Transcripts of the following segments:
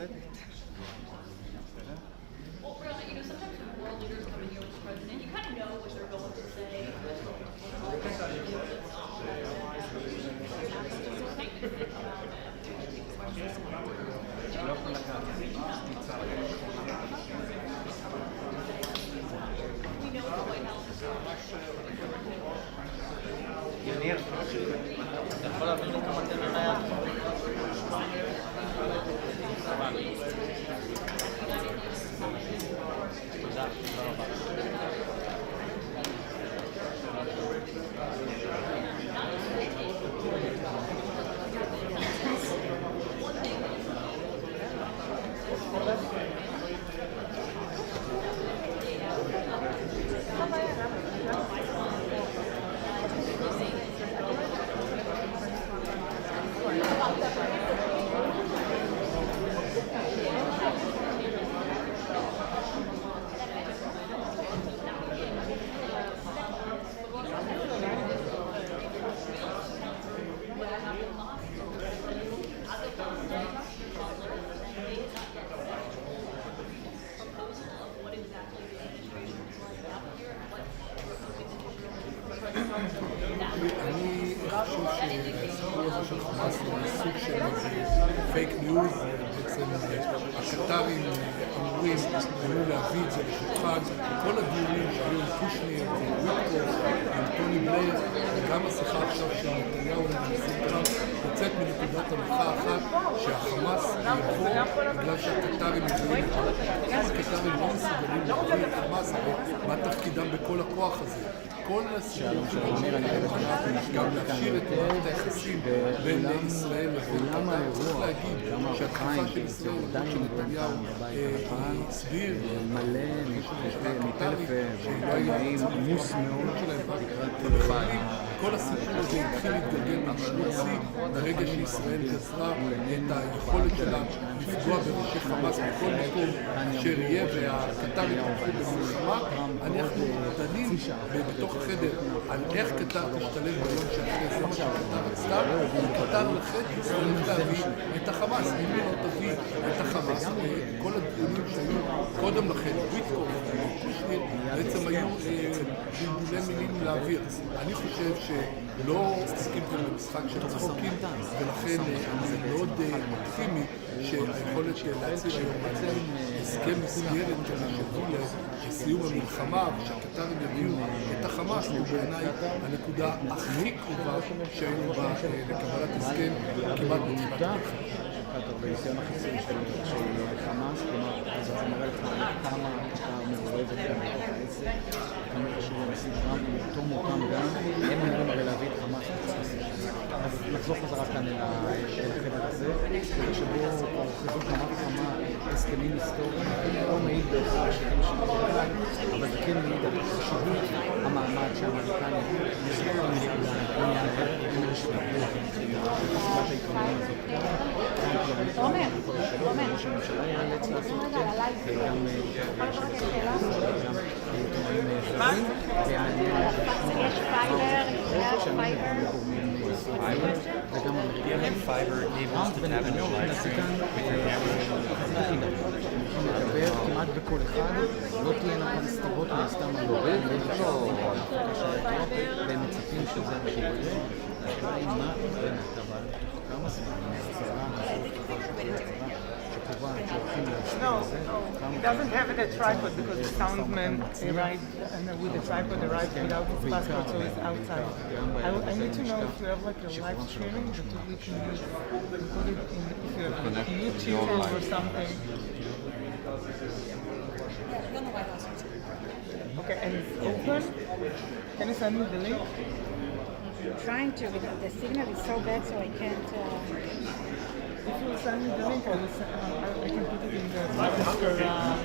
Well, really, sometimes when world leaders come in here with the president, you kind of know what they're going to say. We know what the White House is doing. יניר, אתה יכול להביא לי כמה תן לנייד? תודה, תודה רבה. אני חושב שהסיפור הזה של חמאס הוא סוג של פייק ניוז, בעצם הקטרים אמורים היו להביא את זה לשולחן, כל הדיונים שהיו עם קושניר, עם וויטקוף, עם טוני בלייר, וגם השיחה עכשיו של נתניהו לנשיא טראמפ יוצאת מנקודת הנחה אחת שהחמאס יבוא בגלל שהקטרים מביאים אותו. אם הקטרים לא מסוגלים להביא את חמאס, מה תפקידם בכל הכוח הזה? כל הסיפור של גם להשאיר את מערכת היחסים בין ישראל לבין קטר. צריך להגיד שהתקופה של ישראל למרות שנתניהו הסביר שלא היה מוס מאוד שלהם ובכללים כל הסיפור הזה התחיל להתגלגל במשמעות שיא ברגע שישראל גזרה את היכולת שלה לפגוע בראשי חמאס בכל מקום אשר יהיה והקטרים יתמכו במלחמה. אנחנו דנים בתוך החדר על איך קטר תשתלב ביום שאחרי זה מה שקטר רצתה, וקטר לכן צריך להביא את החמאס. אם היא לא תביא את החמאס, כל הדיונים שהיו קודם לכן, וויטקוף וקושניר, בעצם היו בלבולי מילים לאוויר. אני חושב שלא עוסקים כאן במשחק של צחוקים, ולכן זה מאוד אופטימי שהיכולת להציר היום על הסכם מסגרת שיבוא לסיום המלחמה ושהקטרים יביאו את החמאס הוא בעיניי הנקודה הכי קרובה שהיינו בה לקבלת הסכם כמעט בתחילת המלחמה. קטר בניסיון החיסול של חמאס, כלומר, זה מראה לך כמה קטר מעורבת בעסק, כמה חשוב לנשיא טראמפ, אותו מוקם גם, הם אומרים הרי להביא את חמאס אז נחזור חזרה כאן אל החדר הזה, כדי שבו הוכרזו כמה וכמה הסכמים היסטוריים, לא מעיד בהכרח שהם שמדברים, אבל זה כן מעיד על חשיבות המעמד שהאמריקנים נסגרו לעניין אלה שבאו בחסיבת העיתונאים הזאת. ראש הממשלה יאלץ לעשות כן, וגם עיתונאים אחרים, יש פייבר, וגם אמריקאים, ונתניהו נציג כאן מדבר כמעט בכל אחד, לא תהיינה כאן סתירות מהסתם הלורד, והם מצפים שזה מה שיהיה. השאלה היא מה באמת, אבל כמה זמן ההצהרה הזאת שקובעת שהולכים להשתיק הזה, It doesn't have it a tripod because the soundman arrived and with the tripod arrived without his passport, so he's outside. I need to know if you have like a live streaming that we can use, put it in, if you have like YouTube or something. Okay, and it's open. Can you send me the link? I'm trying to because the signal is so bad, so I can't. If you send me the link, I can put it in the register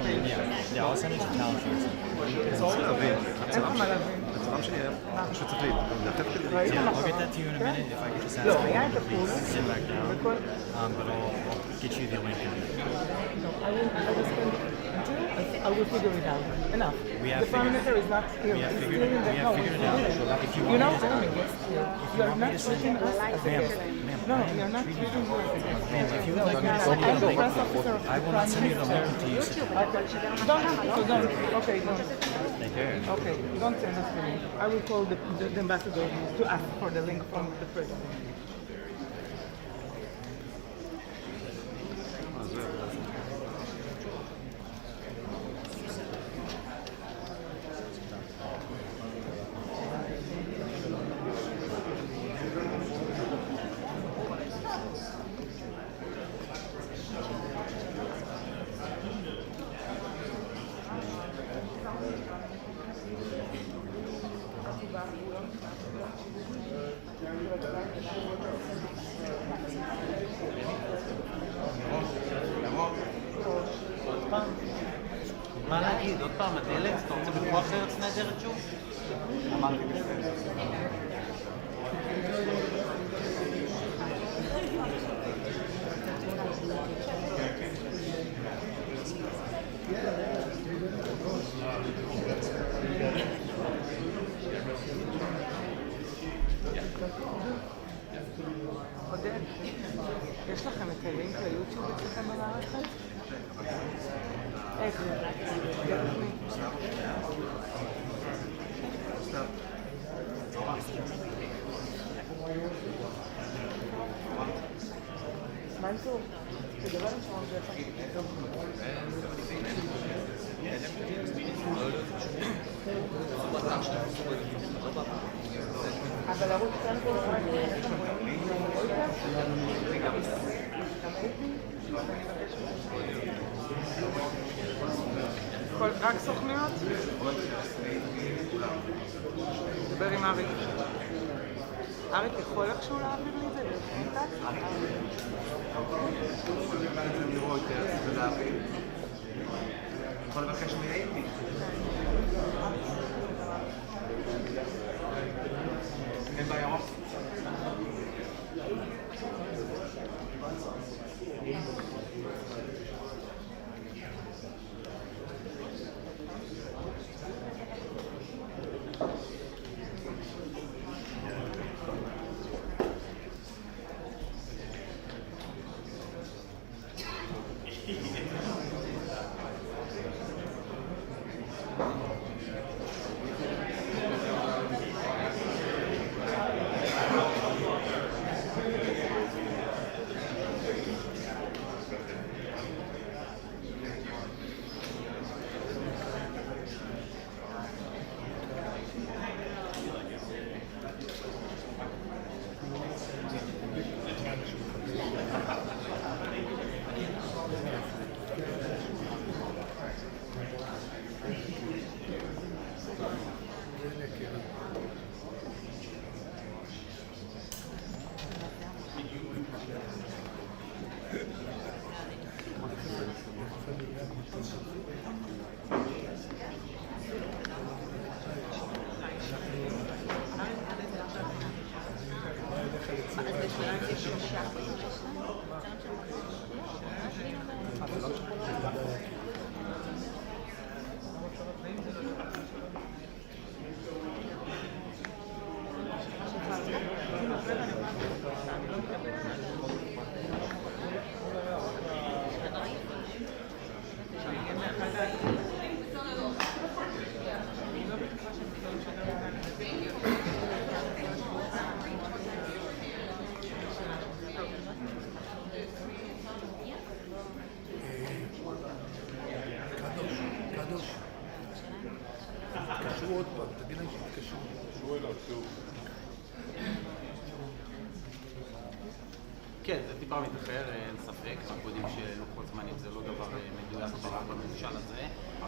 page. Yeah, I'll send it to town first. אין לך מה להבין. הצלם שלי היה פשוט צריך להתעטף כדי ראית Yeah, I'll נכון? get that to you in a minute if I get this לא, ask. היה את הפול. Sit back down. וכל... But I'll get you the link in a minute. I will spend until I will figure it out. Enough. We have The Prime figured- Minister is not here. we have He's figured- still in the we have no, figured he's it out. still in the- If you You're want not me to- telling me yes here. You're not treating us as a guest. No, you're not treating us as a guest. Ma'am, if you would like me to I'm send you the the link, press officer of the I will not Prime send you the Minister. link until you sit down. Okay. Don't. Okay, don't. Take care. Okay, don't send us the link. I will call the ambassador to ask for the link from the president. מה להגיד? עוד פעם, הדלת? אתה רוצה בכוח ארץ נהדרת שוב? אמרתי בסדר. עודד, יש לכם את הלינק ליוטיוב אצלכם במערכת? איך? דרך מי? מנצור, תדבר עם שמעון ג'פר. אבל ערוץ כאן פה, איך אתם רואים? רק סוכניות? דבר עם אריק. אריק יכול איכשהו להעביר לי את זה? יכול לבקש מאיימי. אין בעיה רוב. תתקשרו עוד פעם, תגיד להם שתתקשרו. תתקשרו אליו שוב. כן, זה טיפה מתאחר, אין ספק, אנחנו יודעים שלוחות זמנים זה לא דבר מדויק בממשל הזה,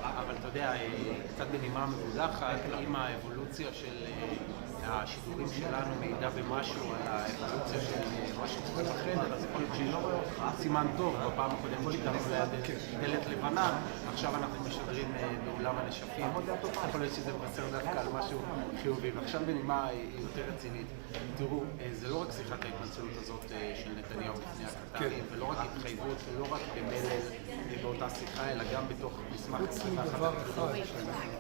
אבל אתה יודע, קצת בנימה מבודחת, עם האבולוציה של השידורים שלנו מעידה במשהו על האבולוציה של מה שקורה בחדר, אז יכול להיות שיש סימן טוב, בפעם הקודמת שידרנו ליד דלת לבנה, עכשיו אנחנו משדרים באולם הנשפים, יכול להיות שזה מבשר דווקא על משהו חיובי, ועכשיו בנימה יותר רצינית. תראו, זה לא רק שיחת ההתנצלות הזאת של נתניהו בפני הקטרים, ולא רק התחייבות, ולא רק במלל באותה שיחה, אלא גם בתוך מסמך חוץ מדבר אחד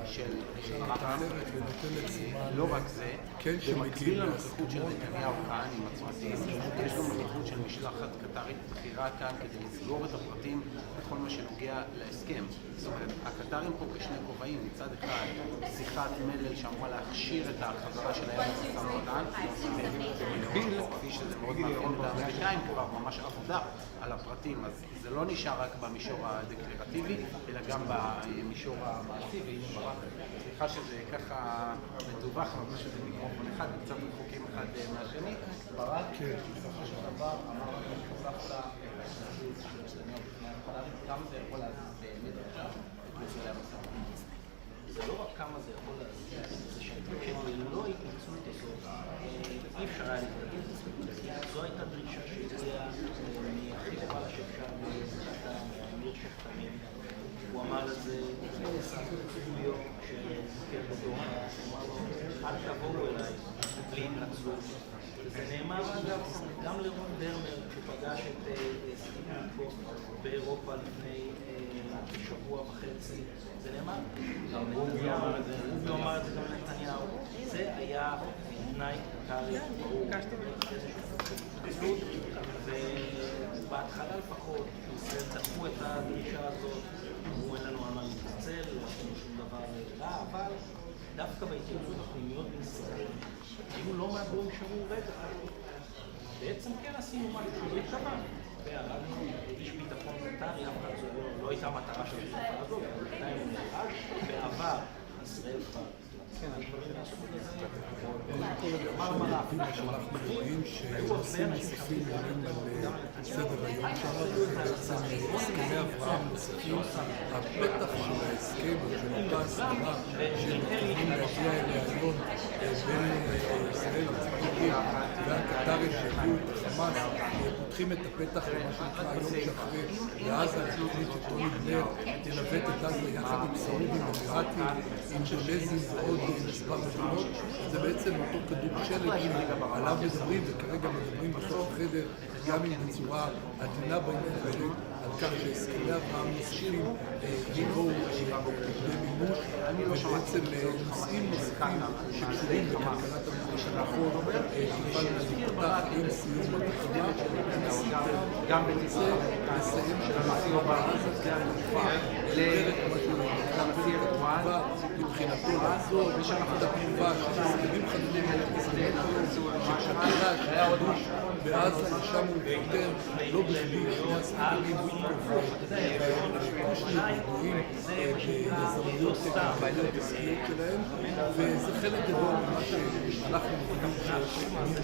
שמתארת ונותנת סימן לא רק זה, כן במקביל שמגיעים לנוכחות של נתניהו כאן עם הצוותים, יש גם נוכחות של משלחת קטרית בכירה כאן כדי לסגור את הפרטים בכל מה שנוגע להסכם. זאת אומרת, הקטרים פה כשני כובעים, מצד אחד שיחת מלל שאמורה להכשיר את החזרה שלהם למשא ומתן, ובמקביל, כפי שזה מאוד מעניין את האמריקאים, כבר ממש עבודה על הפרטים, אז זה לא נשאר רק במישור הדקלרטיבי, אלא גם במישור המעשי, והנה ברק. סליחה שזה ככה מדווח, ממש שזה מיקרופון אחד, וקצת רחוקים אחד מהשני. ברק, בסופו של דבר, אמרנו שפתחת כמה זה יכול להזיז באמת עכשיו את מזילי המשא ומתן. זה לא רק כמה זה יכול להזיז, זה שלא התנצלות הזאת, אי אפשר היה להתנגד. זו הייתה דרישה שהגיעה מהכי למעלה שאפשר מאמיר שכתמים. הוא אמר את זה ביום שמפקד בדור, הוא אמר לו, אל תבואו אליי בלי התנצלות. זה נאמר אגב גם לרון דרמר שפגש את סטיבן פה באירופה לפני שבוע וחצי. זה נאמר, הוא אמר את זה גם לנתניהו. זה היה תנאי קטרי ברור. ובהתחלה לפחות, ישראל תקפו את הדרישה הזאת, אמרו אין לנו על מה להתנצל, לא עשינו שום דבר רע, אבל דווקא בהתייעצות הפנימיות בישראל, היו לא מעט דברים שאמרו רגע, בעצם כן עשינו משהו שלא התכוון. והרגנו איש ביטחון קטרי, אף אחד זו לא הייתה מטרה של התקופה הזאת, אבל עדיין הוא נהרג, בעבר ישראל כבר. כן, הדברים מהסוג הזה, מה שאנחנו רואים שנושאים נוספים עולים על סדר היום שלנו, בעצם הסכמי אברהם נוספים, הפתח של ההסכם של אותה הסכמה שמתכוונים להגיע אליה היום בין ישראל, ארצות הברית והקטרים שהביאו את החמאס, פותחים את הפתח למה שנקרא היום שאחרי לעזה, לתוכנית שטוני בלר תלווה את עזה יחד עם סעודים, אמירתים, אינדונזים ועוד מספר מדינות. זה בעצם אותו כדור שלג שעליו מדברים, וכרגע מדברים בתוך החדר גם אם בצורה עדינה בעניין הזה, על כך שהסכמי אברהם נוספים יבואו במימוש, ובעצם נושאים נוספים שקשורים בכלכלת המזרח התיכון יפעל להיפתח עם סיום המלחמה. הנשיא טראמפ רוצה לסיים את המלחמה בעזה לפרק משהו לתקווה מבחינתו לעזור את התקווה של הסכמים חדשים שכלכלה שהחידוש בעזה לשם הוא חותר לא בכדי שני הסכמים קושניר ידועים ביזמויות כלכליות עסקיות שלהם, וזה חלק גדול ממה שאנחנו מבינים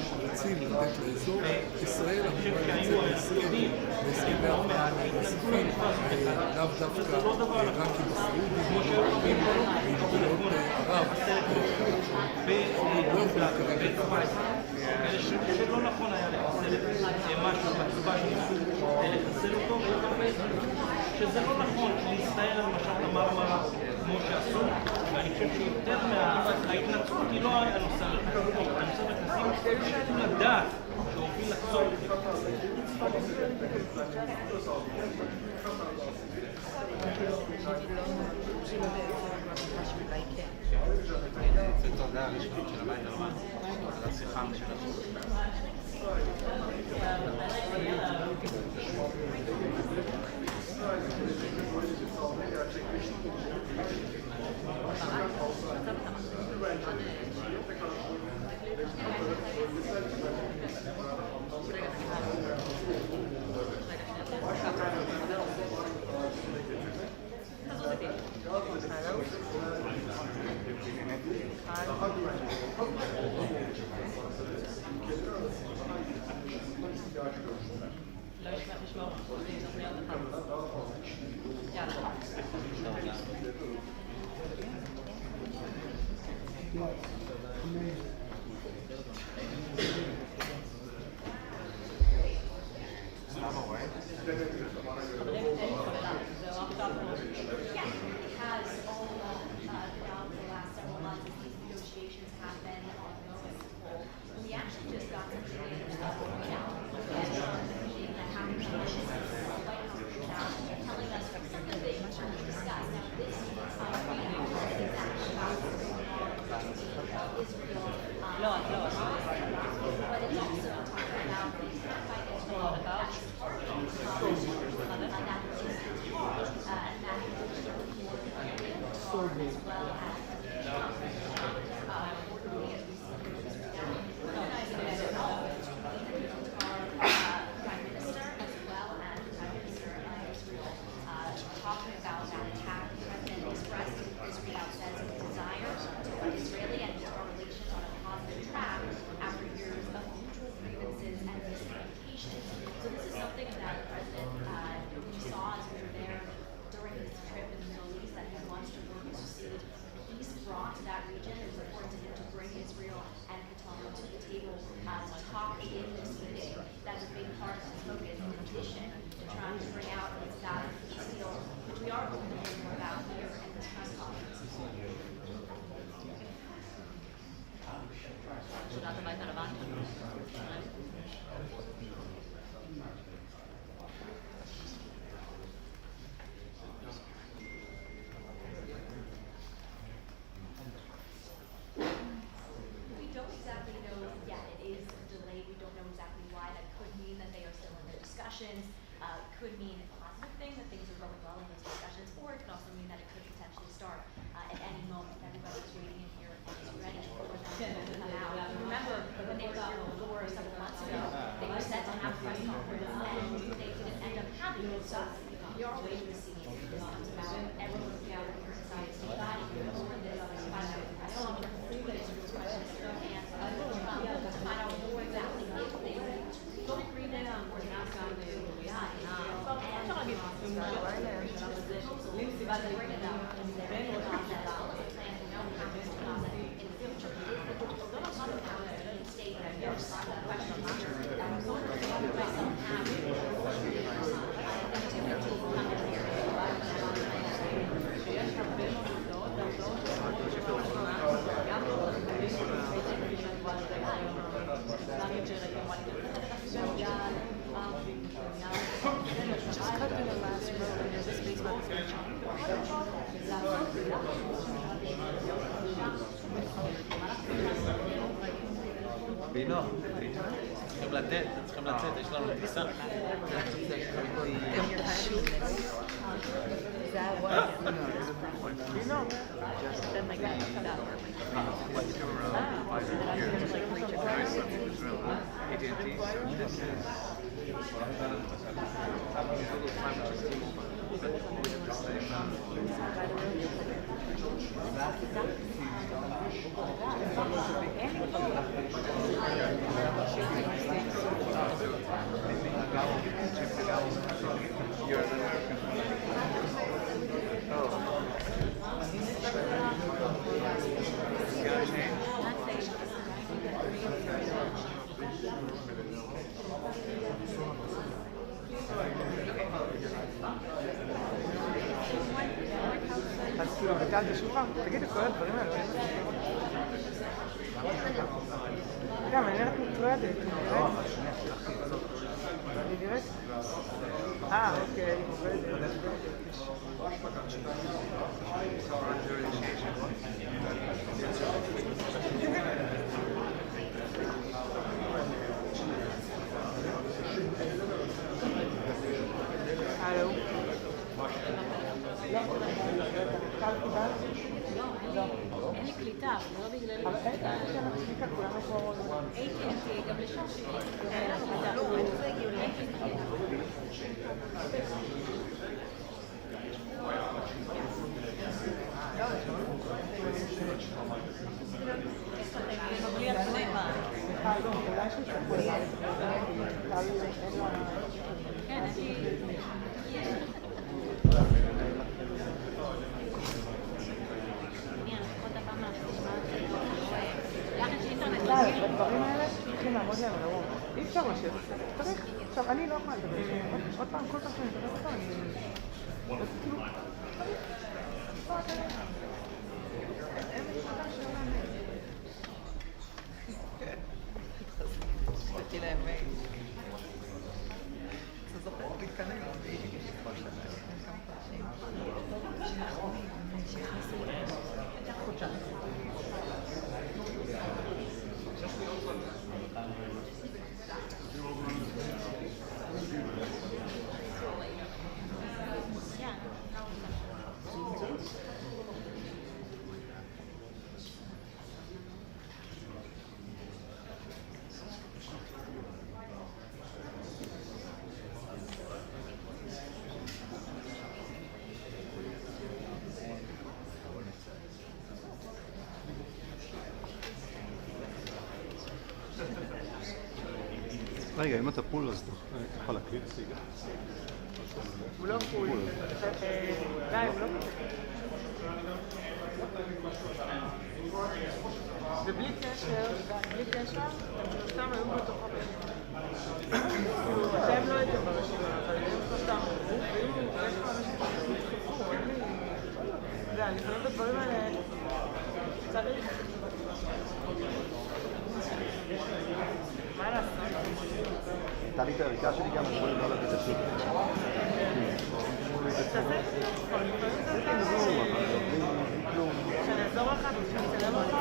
שרוצים לתת לאזור. ישראל אמורה לצאת להסכמים והסכמי אברהם נוספים, לאו דווקא רק עם הסעודים ועם מדינות ערב, לא יכולים כרגע שלא נכון היה לחסל משהו בתשובה שניסו לחסל אותו, שזה לא נכון להסתער על משט המרמרה כמו שעשו, ואני חושב שיותר מההתנצלות היא לא הנושא המרכזי, הנושא המרכזי שצריכים לדעת שהוביל לצורך. תודה רשמית של הבית הלבן על השיחה המשותפת. talking about that attack. President expressed Israel says its desire to put Israeli and Israel relations on a positive track after years of mutual grievances and miscommunications. So this is something that the president we saw as we were there during his trip in the Middle East, that he wants to work to see peace brought to that region. It was important to him to bring Israel and Qatar to the table to talk in this meeting. That's a big part of his focus and mission to try to bring out this peace deal, which we are going to hear more about here in this press conference. We don't exactly know yet. It is delayed. We don't know exactly why. That could mean that they are still in their discussions. It could mean a positive thing, that things are going well in those discussions, or it could also mean that it could potentially start at any moment. Everybody's waiting in here and is ready for them to come out. Remember, when they were here before several months ago, they were set to have a press conference, and they didn't end up having it. So we are waiting to see if this comes about. Everyone's gathered here inside the body for this final press conference. To find out more exactly if they don't agree with them or not going to Just cut through the last row and there's a space mark for בינו, צריכים לצאת, יש לנו טיסה. אז כאילו, וטל בשולחן, תגידי, כל הדברים האלה. גם, אני נראית מוטרדת, אני נראית? אוקיי, היא עובדת. הלו? אין לי קליטה, אבל לא בגללי. אבל אין שם צביקה, כולם פה... AT&T, גם לשם אין לנו קליטה. אין זה הגיוני. כן, בדברים האלה צריכים לעמוד להם על הרוב. אי אפשר לשבת. צריך. עכשיו, אני לא יכולה לדבר. עוד פעם, כל פעם שאני מדבר אותו, אני... כאילו... אין לי שאלה שאלה מהם. תסתכלי להם מייל. אתה זוכר? להתכנן. חודשיים. רגע, אם אתה פול אז תוכל להקליט. הוא לא פול. די, הוא לא פול. ובלי קשר, הם שלושתם היו בתוכו ברשימה. אתם לא הייתם ברשימה, אבל הם שלושתם עברו, ואם יש פה אנשים שנדחפו, לפעמים בדברים האלה צריך. מה לעשות? הייתה לי את העריקה שלי גם, אמרו לי לא לתת את השיר. שנעזור לך, שנצלם לך?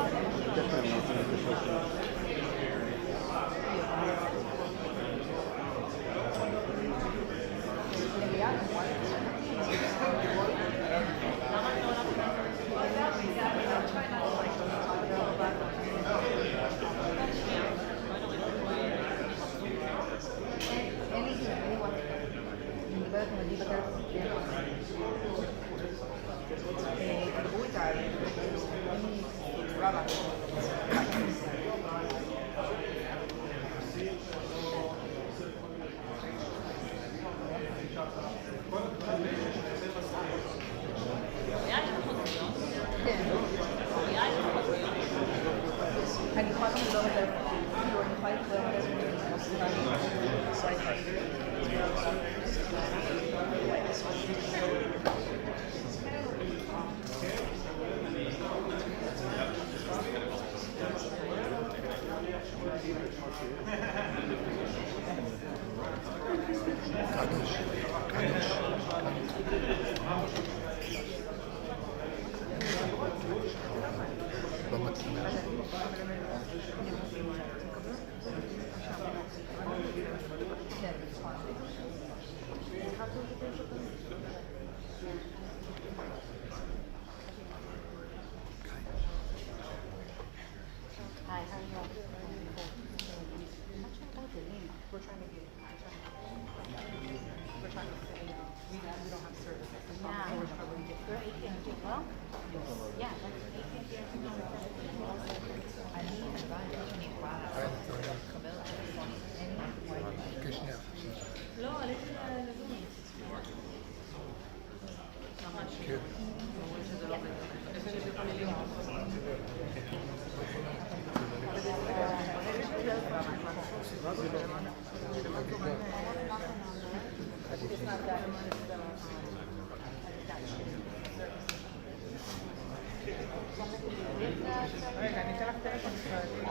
רגע, אני אתן לך טלפון ישראלי.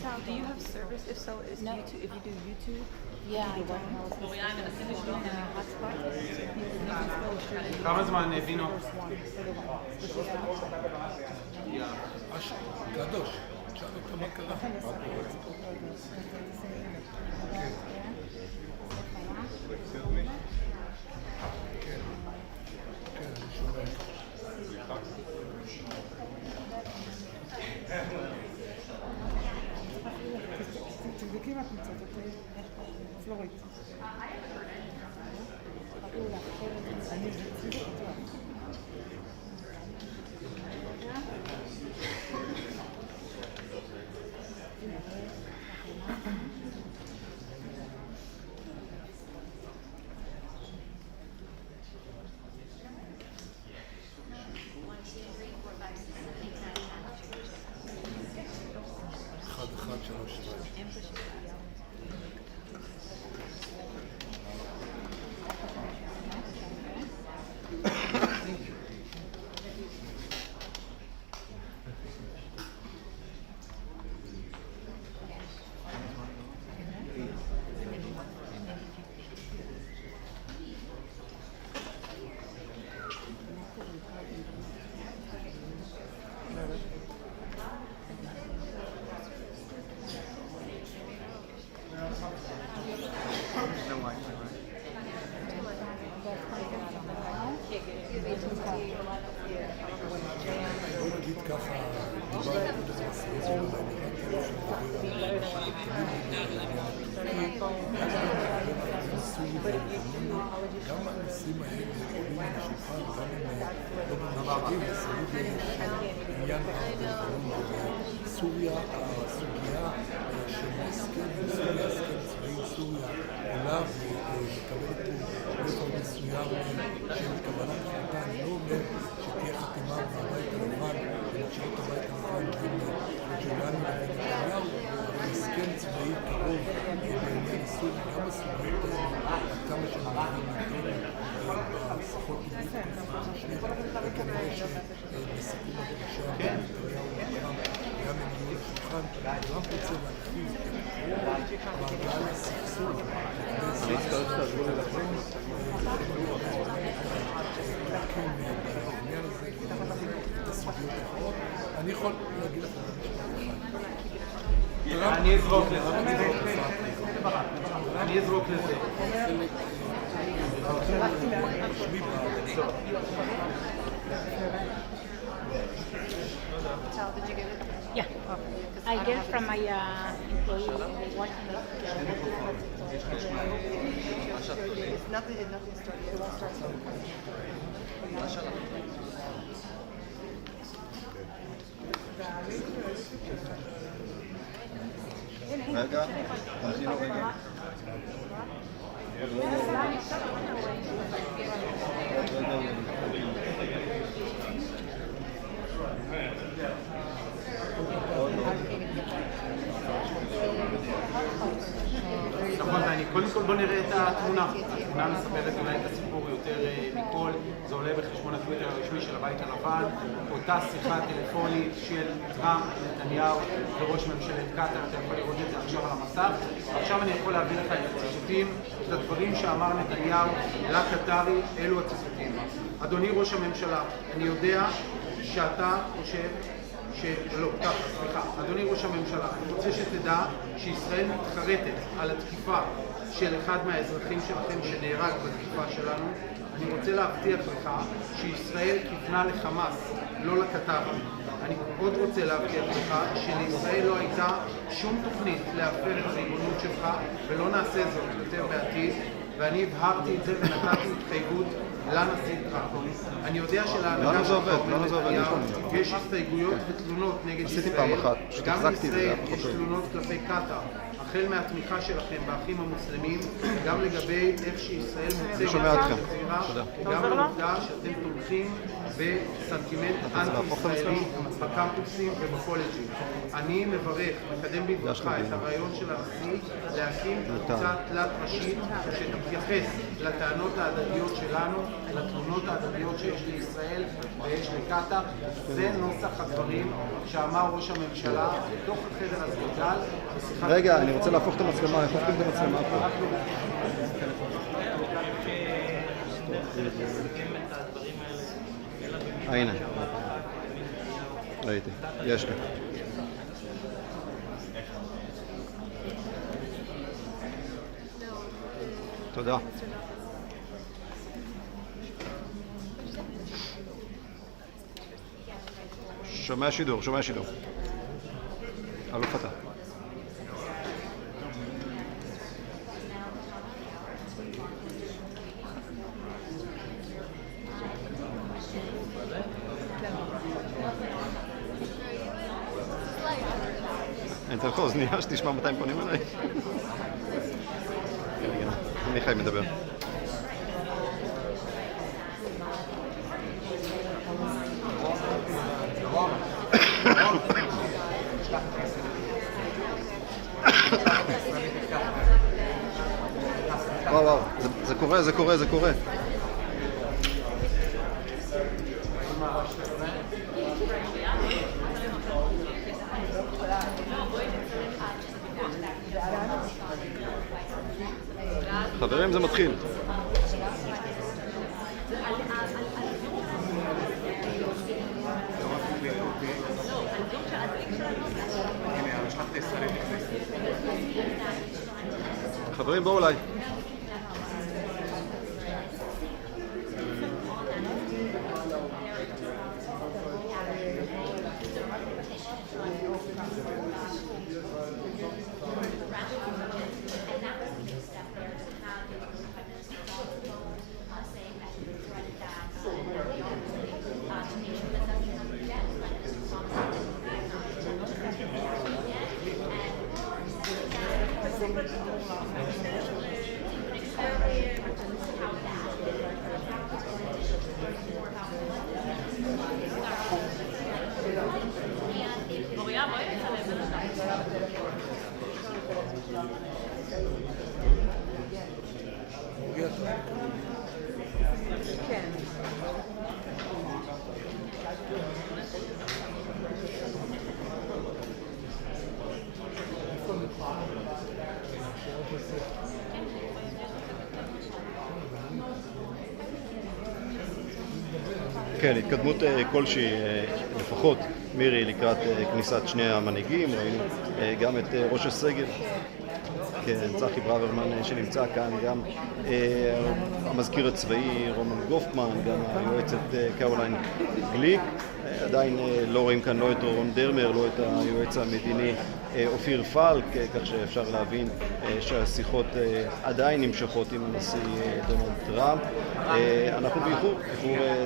Sal, do you have service? If so, is No. YouTube, if you do YouTube, Yeah, I don't. Hotspot. כמה זמן הבינו? קדוש, תשאל אותו מה קרה. תבדקי מה קבוצות, פלורית. אני אצלי בטוח. הנושאים האלה עולים על השולחן, גם אם לא במושגים, בסעודיה יש עניין רב בסוריה, הסוגיה של הסכם עם סוריה, הסכם צבאי עם סוריה, עולה ומקבלת פה רקורד מסוים של קבלת החלטה. אני לא אומר שתהיה חתימה בבית הלבן, בממשלות הבית הלבן בין ג'ולני לבין נתניהו, אבל הסכם צבאי קרוב בעניין הסורי, גם הסוגיות האלה, עד כמה שמגיעים נדון בשיחות עם קונפרנס וכנראה שבסיכום הפגישה בין נתניהו וטראמפ גם הם יהיו לשולחן. טראמפ רוצה להרחיב את כל מעגל הסכסוך לכדי הסכסוך ולכן להקים בעניין הזה את הסוגיות האחרות. אני יכול להגיד לכם אני אזרוק לזה. אני אזרוק לזה. Yeah, I get it from my employee working. It's nothing started. It won't start רגע, תמתינו רגע. נכון, קודם כל בוא נראה את התמונה. התמונה מספרת אולי את הסיפור יותר מכל. זה עולה בחשבון הטוויטר הרשמי של הבית הלבן. אותה שיחה טלפונית של טראמפ, נתניהו וראש ממשלת קטאר. אתה יכול לראות את זה עכשיו על המסך. עכשיו אני יכול להביא לך את הציטוטים, את הדברים שאמר נתניהו לקטארי. אלו הציטוטים. אדוני ראש הממשלה, אני יודע שאתה חושב לא, ככה, סליחה. אדוני ראש הממשלה, אני רוצה שתדע שישראל מתחרטת על התקיפה של אחד מהאזרחים שלכם שנהרג בתקיפה שלנו. אני רוצה להבטיח לך שישראל כיוונה לחמאס, לא לקטארים. אני עוד רוצה להבטיח לך שלישראל לא הייתה שום תוכנית להפר את הריבונות שלך, ולא נעשה זאת יותר בעתיד, ואני הבהרתי את זה ונתתי התחייבות לנשיא טראמפ. אני יודע שלהנהגה שלך יש הסתייגויות ותלונות נגד ישראל. גם לישראל יש תלונות כלפי קטאר, החל מהתמיכה שלכם באחים המוסלמים, גם לגבי איך שישראל מוצגת בזירה, וגם לעובדה שאתם תומכים בסנטימנט אנטי-ישראלי בקמפוסים ובקולג'ים. אני מברך, מקדם בברכה את הרעיון של הנשיא להקים קבוצה תלת ראשית שתתייחס לטענות ההדדיות שלנו, לתלונות ההדדיות שיש לישראל ויש לקטאר. זה נוסח הדברים שאמר ראש הממשלה בתוך החדר הסגלגל. רגע, אני רוצה להפוך את המצלמה, איך הופכים את המצלמה פה? הנה, ראיתי, יש לי. תודה. שומע שידור, שומע שידור. אלוף אתה. אני צריך אוזנייה שתשמע מתי הם פונים אליי. מיכאי מדבר. וואו וואו, זה קורה, זה קורה, זה קורה. חברים, זה מתחיל. חברים, בואו אליי. כן, התקדמות כלשהי, לפחות מירי לקראת כניסת שני המנהיגים, ראינו גם את ראש הסגל, כן, צחי ברוורמן שנמצא כאן, גם המזכיר הצבאי רומן גופמן, גם היועצת קרוליין גליק, עדיין לא רואים כאן לא את רון דרמר, לא את היועץ המדיני אופיר פלק, כך שאפשר להבין שהשיחות עדיין נמשכות עם הנשיא דונלד טראמפ. אנחנו באיחור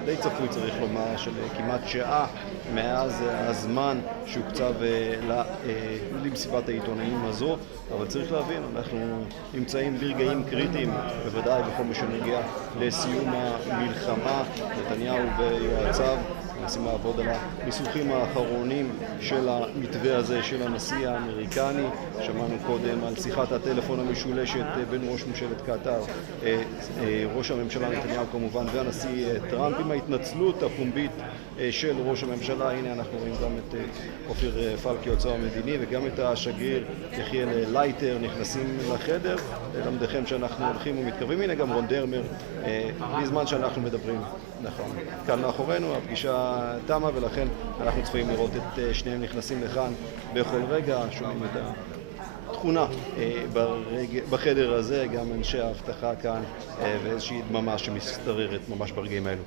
די צפוי צריך לומר של כמעט שעה מאז הזמן שהוקצב למסיבת העיתונאים הזו, אבל צריך להבין, אנחנו נמצאים ברגעים קריטיים, בוודאי בכל מה שנוגע לסיום המלחמה. נתניהו ויועציו מנסים לעבוד על הניסוחים האחרונים של המתווה הזה של הנשיא האמריקני. שמענו קודם על שיחת הטלפון המשולשת בין ראש ממשלת קטר, ראש הממשלה נתניהו כמובן, והנשיא טראמפ, עם ההתנצלות הפומבית של ראש הממשלה. הנה אנחנו רואים גם את אופיר פלק יועצו המדיני וגם את השגריר יחיאל לייטר נכנסים לחדר. למדכם שאנחנו הולכים ומתקרבים. הנה גם רון דרמר בזמן שאנחנו מדברים. נכון, כאן מאחורינו הפגישה תמה, ולכן אנחנו צפויים לראות את שניהם נכנסים לכאן בכל רגע. שומעים את התכונה בחדר הזה, גם אנשי האבטחה כאן, ואיזושהי דממה שמסתררת ממש ברגעים האלו.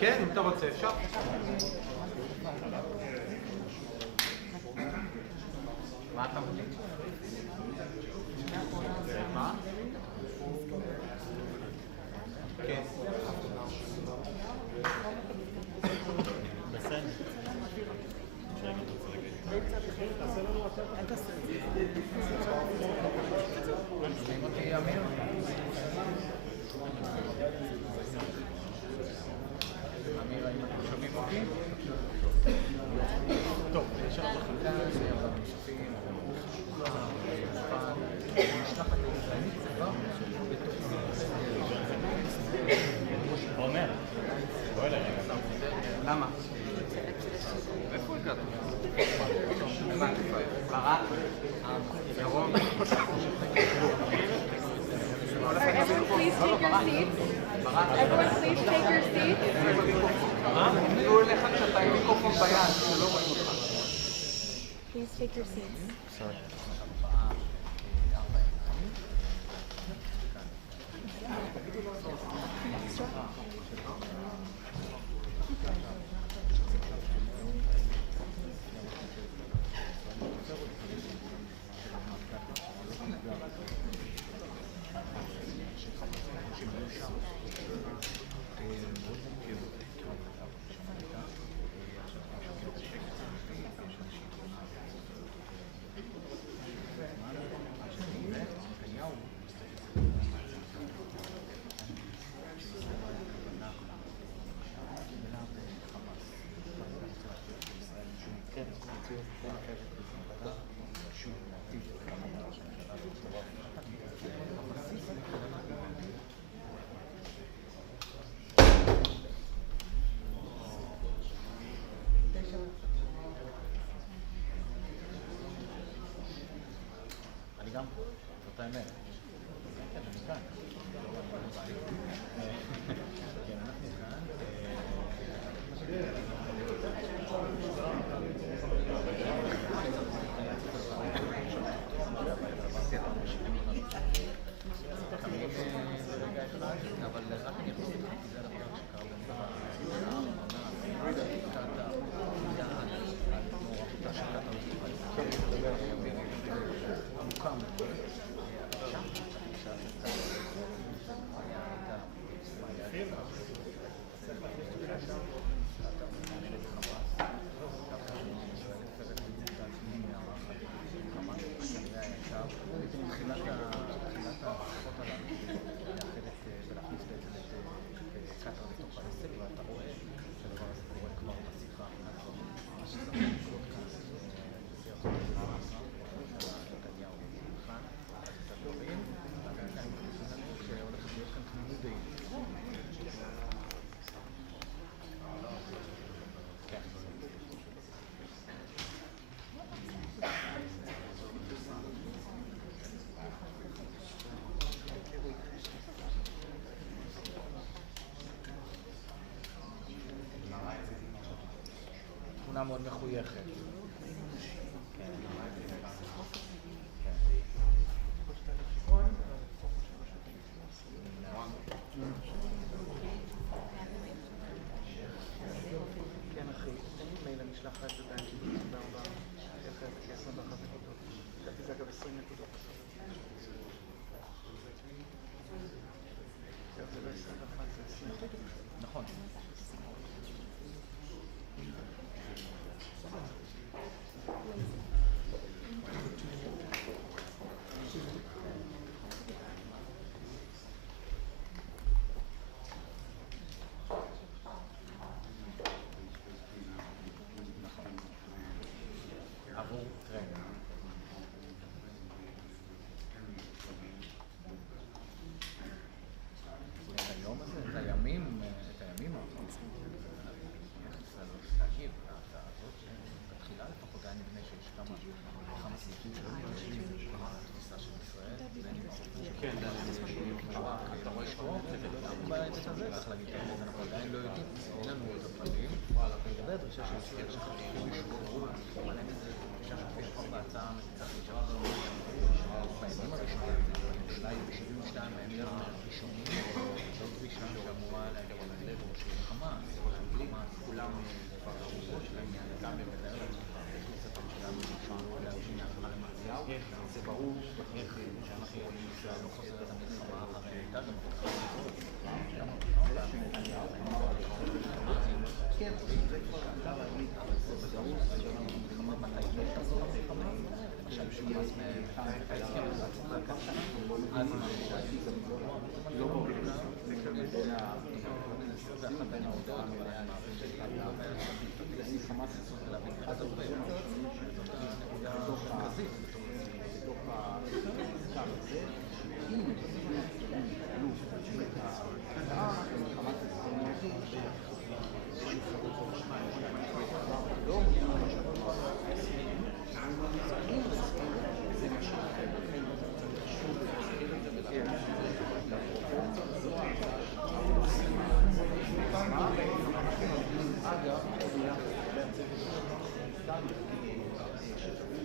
כן, אם אתה רוצה, אפשר. מה אתה רוצה? מה? כן. למה? איפה הגעת? ברק? ירון? Everyone please take your seats. Everyone please take your seats. הוא הולך כשאתה עם מיקרופון ביד, שלא רואים אותך. Can please take your seats. Sorry. אני גם, זאת האמת. כן, אני כאן. כן, אנחנו כאן. אבל רק אני יכול לדעת כי זה הדבר שקרה תמונה מאוד מחויכת. כן אחי, תן לי מייל, אני אשלח לך את זה ב-24, כ-21 נקודות. לדעתי זה אגב 20 נקודות. זה לא 21, זה 20. נכון. עבור טרנד. את היום הזה, את הימים, להגיד, ההצעה הזאת, בתחילה לפחות היה נדמה שיש כמה סעיפים שלא נראים בתפיסה של ישראל, זה נמצא. כן, אתה רואה שפה, גם בהיבט הזה, צריך להגיד, אנחנו עדיין לא יודעים, אין לנו את הפרטים, לגבי הדרישה של ישראל שחלקים ישוחררו, מעניין את זה, דרישה שכפי שפה בהצעה המצטרפת שלנו, בימים הראשונים, אולי ב-72 הימים הראשונים, זו דרישה שאמורה להגיע ללב או של חמאס, כולם כבר ראו שלהם גם במדעי גם להבין מה למעשיהו, זה ברור שאנחנו רואים ישראל לא חוזרת המלחמה, הרי הייתה גם גם נתניהו כן, זה כבר אתה להגיד, אבל זה ברור שהמלחמה מתי יש כזאת מלחמה, למשל שומס מההסכם הזה, אז לא ברור זה אחת בין ההודעות, אבל היה מערכת של להביא חמאס להביא אחד הרבה, זאת הנקודה המרכזית בתוך המחקר הזה, אם עלו את חמאס לא זה משהו אחר, לכן חשוב להזכיר את זה ולהבין זו ההצעה אגב, הצוות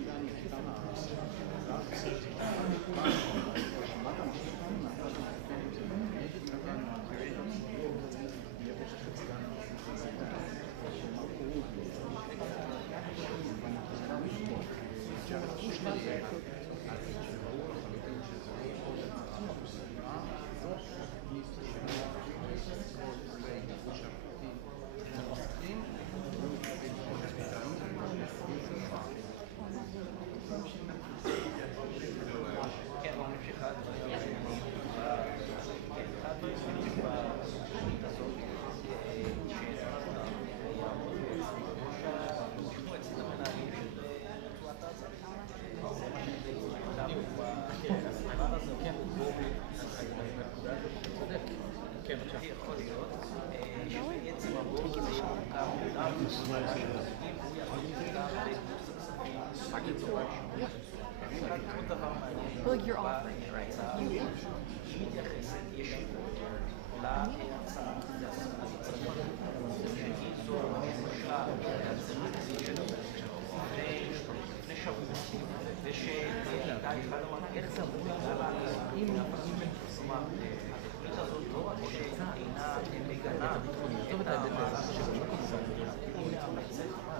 עוד דבר מעניין. Well, like you're offering it, right? Like you, היא מתייחסת ישירות להצעה. שהיא זו המשלה לפני שבוע, ושהייתה התחלנו איך זה אמור בגלל האם כלומר, התוכנית הזאת לא רק שאינה מגנה את המהלך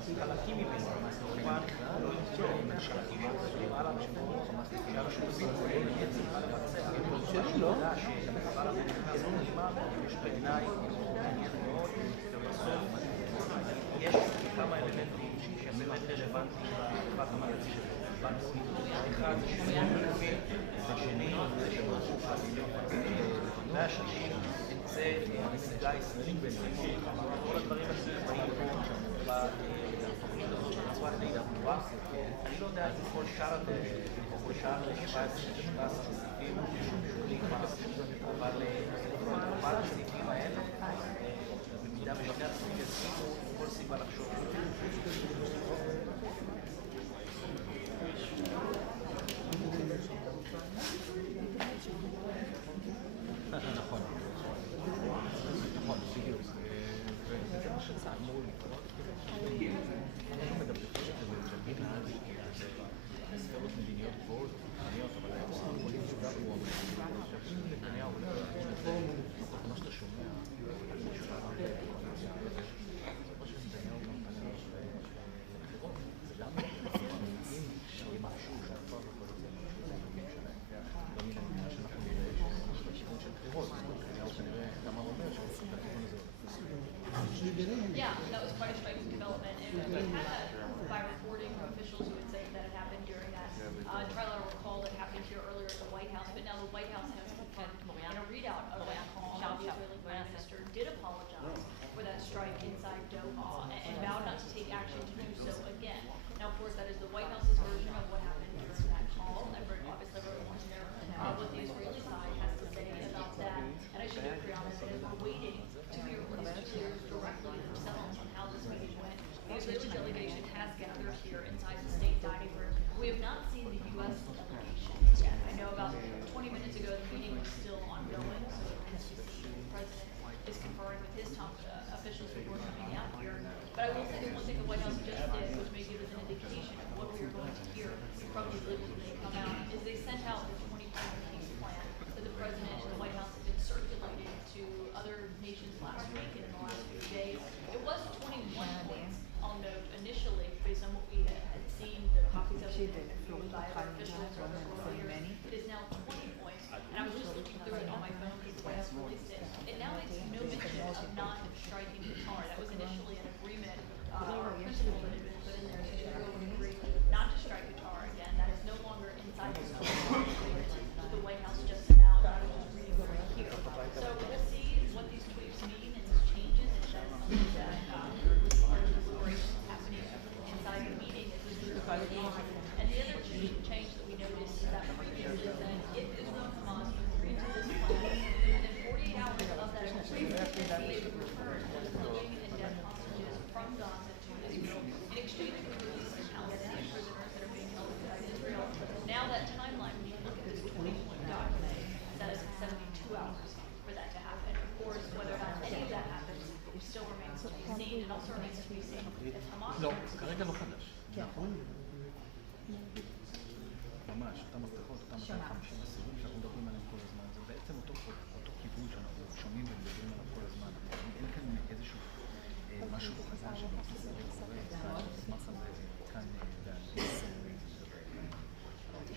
של חלקים ממנו, כמובן לא יוצאים חלקים שמחזירים הלאה שהרשות הפלסטינית צריכה לבצע. העובדה שהדבר הזה נכנס פנימה יש בעיניי מעניין מאוד, ובסוף יש כמה אלמנטים שהם באמת רלוונטיים לתקופת המערכת שלו. אחד שזה מלווים, השני זה שמערכת והשלישי זה הנסיגה הישראלית בסימון כל הדברים שבאים פה בתוכנית הזאת בצורה די ברורה. אני לא יודע איזה כל שאר כל שאר 17 סעיפים אבל כל הסעיפים האלה במידה ושני הסעיפים יסכימו כל סיבה לחשוב נכון, נכון, בדיוק. וזה מה שזה אמור לקרות. אנחנו מדברים על תמיד ספירות מדיניות גבוהות, אבל העולים שגם הוא אומר, נתניהו, מה שאתה שומע, Yeah, that was quite a striking development, and we had that by reporting from officials who would say that it happened during that trial. I recall that happened here earlier at the White House, but now the White House has confirmed in a readout of that call that the Israeli Prime Minister did apologize for that strike inside Doha and vowed not to take action to do so again. Now, of course, that is the White House's version of what happened during that call. Obviously, everyone wants to know what the Israeli side has to say about that. And I should be clear on this, as we're waiting to hear from these two leaders directly themselves on how this meeting went. The Israeli delegation has gathered here inside the state dining room. We have not seen the U.S. delegation yet. I know about 20 minutes ago the meeting was still ongoing, so the president is conferring with his top officials before coming out here. But I will say the one thing the White House just did, which may give us an indication of what we are going to hear from these leaders when they come out, is they sent out the 20-point plan that the president and the White House have been circulating to other nations last week and in the last few days. It was 21 points, I'll note, initially, based on what we had seen, the copies of it by our officials or other lawyers. It is now 20 points, and I was just looking through it on my phone because the White House released it. It now makes no mention of not striking Qatar. That was initially an agreement, or a principle that had been put in there, so Israel would agree not to strike Qatar again. That is no longer inside the scope of the agreement that the White House just sent out. I was just reading right here. So we'll see what these tweets mean and these changes, and that's something that was part of the deliberation happening inside the meeting as this is the and the other change that we noticed is that previously that if Israel and Hamas agreed to this plan, within 48 hours of that agreement, they would return the living and dead hostages from Gaza to Israel in exchange for release of Palestinian prisoners that are being held inside Israel. Now that timeline, when you look at this 20-point document, that is 72 hours for that to happen. Of course, whether or not any of that happens still remains to be seen, and also remains to be seen if Hamas. לא, כרגע לא חדש. נכון? ממש, אותם מפתחות, אותם 250 אסירים שאנחנו מדברים עליהם כל הזמן. זה בעצם אותו כיוון שאנחנו שומעים ומדברים עליו כל הזמן. אין כאן איזשהו משהו חדש שבלתי קורה כאן, המסמך הזה כאן באנגלית,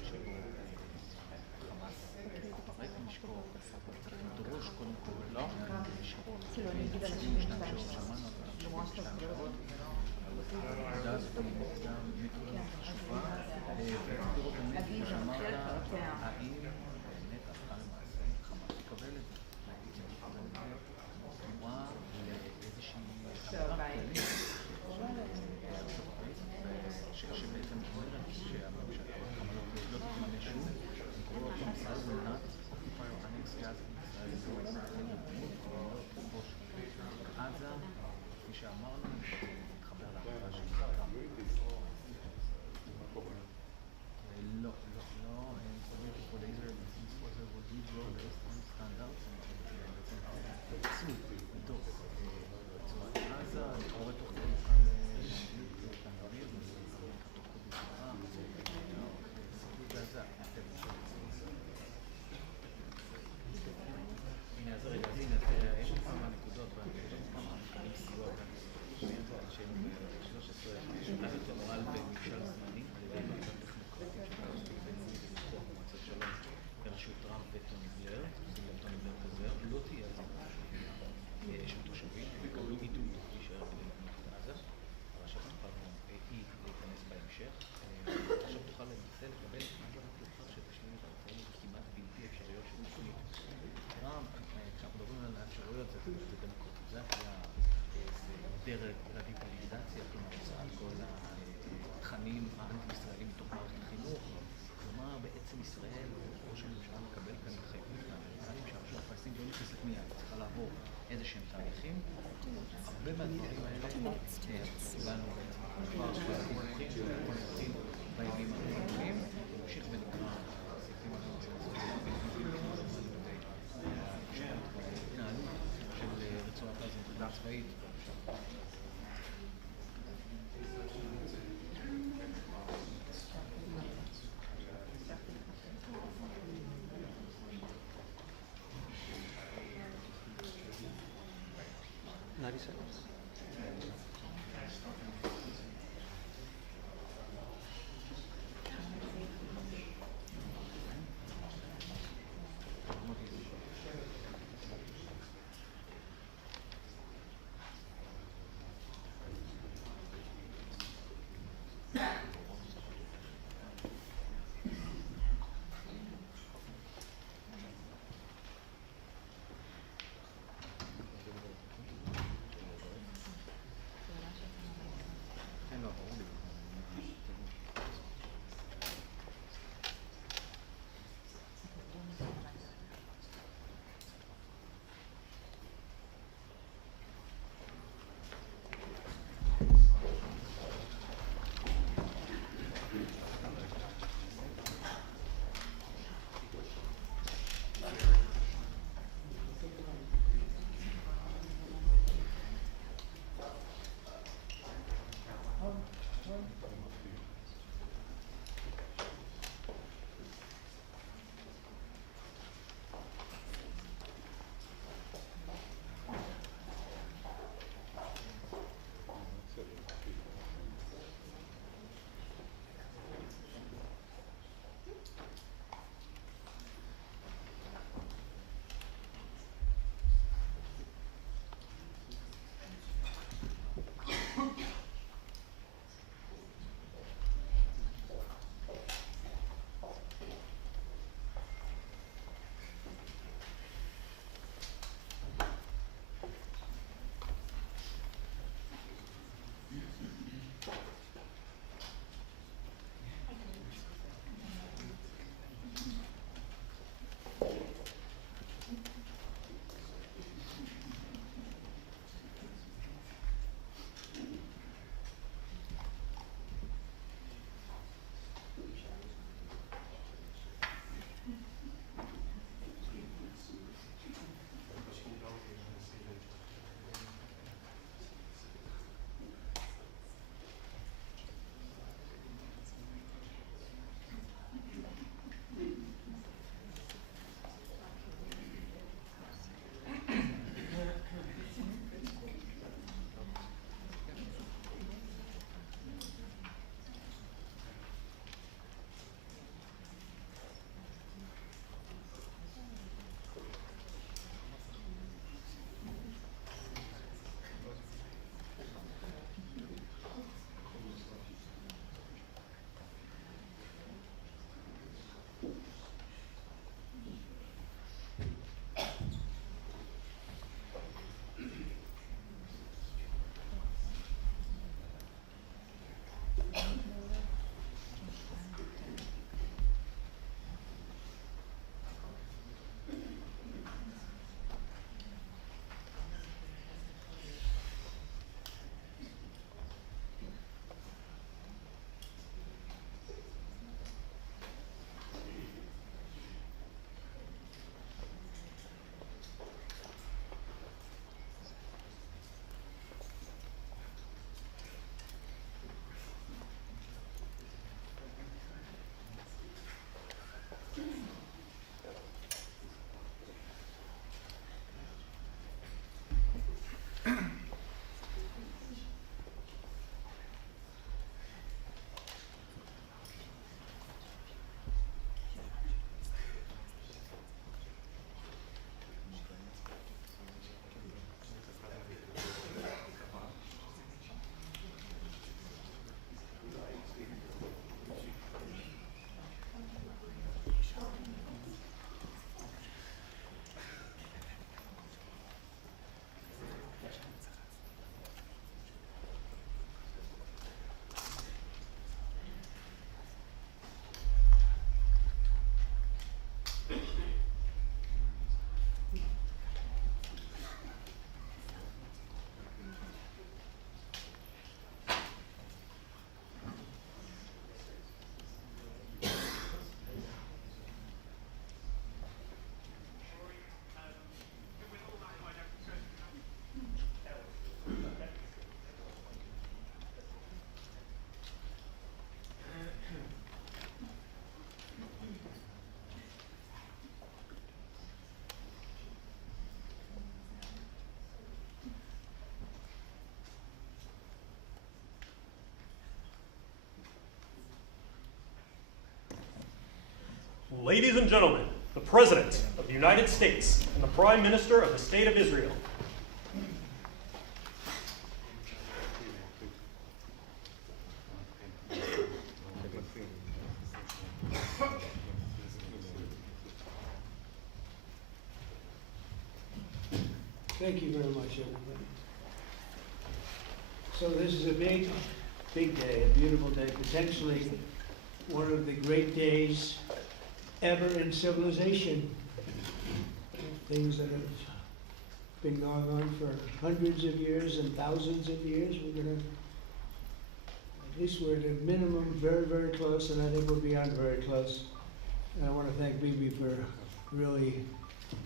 שבו חמאס צריך לשקור, צריך לדרוש קודם כל, לא? לשקור, שמענו אבל 72 שעות. העבודה הזאת היא גם מאוד חשובה, ולראות באמת, כמו שאמרת, האם באמת הלכה למעשה חמאס יקבל את זה, להגיד תמורה לאיזושהי אמירה כללית. Ladies and gentlemen, the President of the United States and the Prime Minister of the State of Israel. Thank you very much, everybody. So this is a big day, a beautiful day, potentially one of the great days ever in civilization. Things that have been going on for hundreds of years and thousands of years, at least we're at a minimum very, very close, and I think we're beyond very close. And I want to thank Bibi for really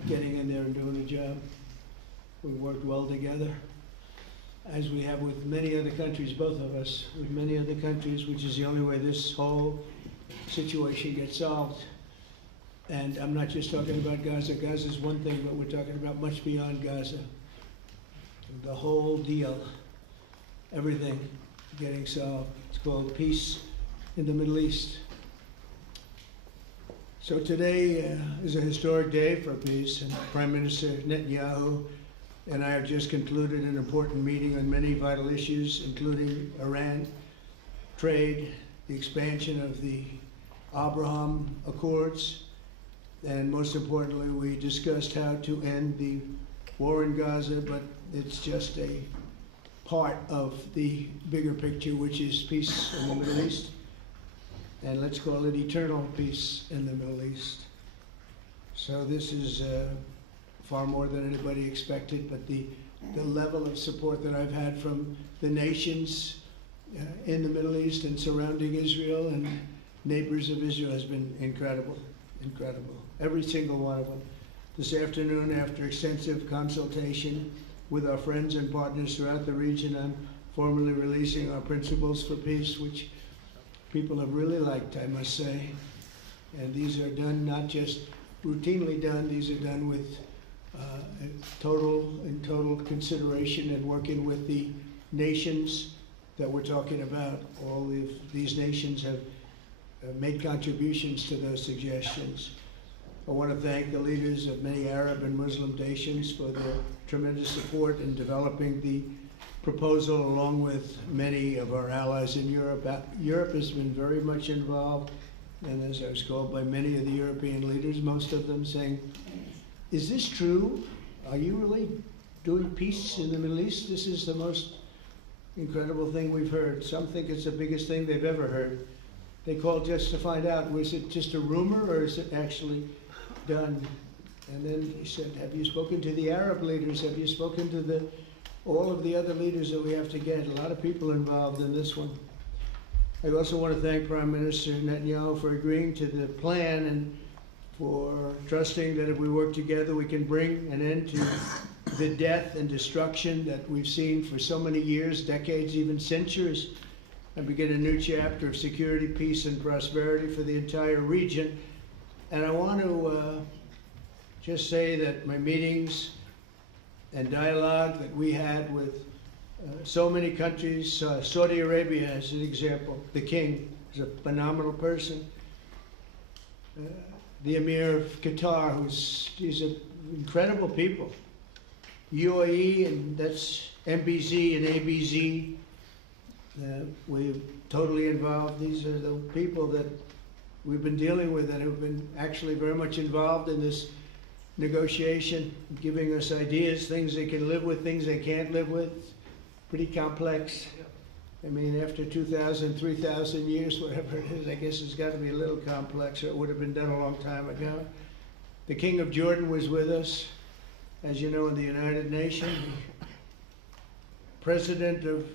getting in there and doing the job. We worked well together, as we have with many other countries, both of us, with many other countries, which is the only way this whole situation gets solved. And I'm not just talking about Gaza. Gaza is one thing, but we're talking about much beyond Gaza. The whole deal, everything getting solved. It's called peace in the Middle East. So today is a historic day for peace, and Prime Minister Netanyahu and I have just concluded an important meeting on many vital issues, including Iran, trade, the expansion of the Abraham Accords, and most importantly, we discussed how to end the war in Gaza, but it's just a part of the bigger picture, which is peace in the Middle East, and let's call it eternal peace in the Middle East. So this is far more than anybody expected, but the level of support that I've had from the nations in the Middle East and surrounding Israel and neighbors of Israel has been incredible, incredible. Every single one of them. This afternoon, after extensive consultation with our friends and partners throughout the region, I'm formally releasing our principles for peace, which people have really liked, I must say. And these are done, not just routinely done, these are done with total consideration and working with the nations that we're talking about. All of these nations have made contributions to those suggestions. I want to thank the leaders of many Arab and Muslim nations for their tremendous support in developing the proposal, along with many of our allies in Europe. Europe has been very much involved, and as I was called by many of the European leaders, most of them saying, is this true? Are you really doing peace in the Middle East? This is the most incredible thing we've heard. Some think it's the biggest thing they've ever heard. They called just to find out, was it just a rumor or is it actually done? And then he said, have you spoken to the Arab leaders? Have you spoken to all of the other leaders that we have to get? A lot of people involved in this one. I also want to thank Prime Minister Netanyahu for agreeing to the plan and for trusting that if we work together, we can bring an end to the death and destruction that we've seen for so many years, decades, even centuries, and begin a new chapter of security, peace, and prosperity for the entire region. And I want to just say that my meetings and dialogue that we had with so many countries, Saudi Arabia as an example, the king is a phenomenal person. The Emir of Qatar, he's an incredible people. UAE, and that's MBZ and ABZ. We're totally involved. These are the people that we've been dealing with and have been actually very much involved in this negotiation, giving us ideas, things they can live with, things they can't live with. Pretty complex. I mean, after 2,000, 3,000 years, whatever it is, I guess it's got to be a little complex, or it would have been done a long time ago. The King of Jordan was with us, as you know, in the United Nations. President of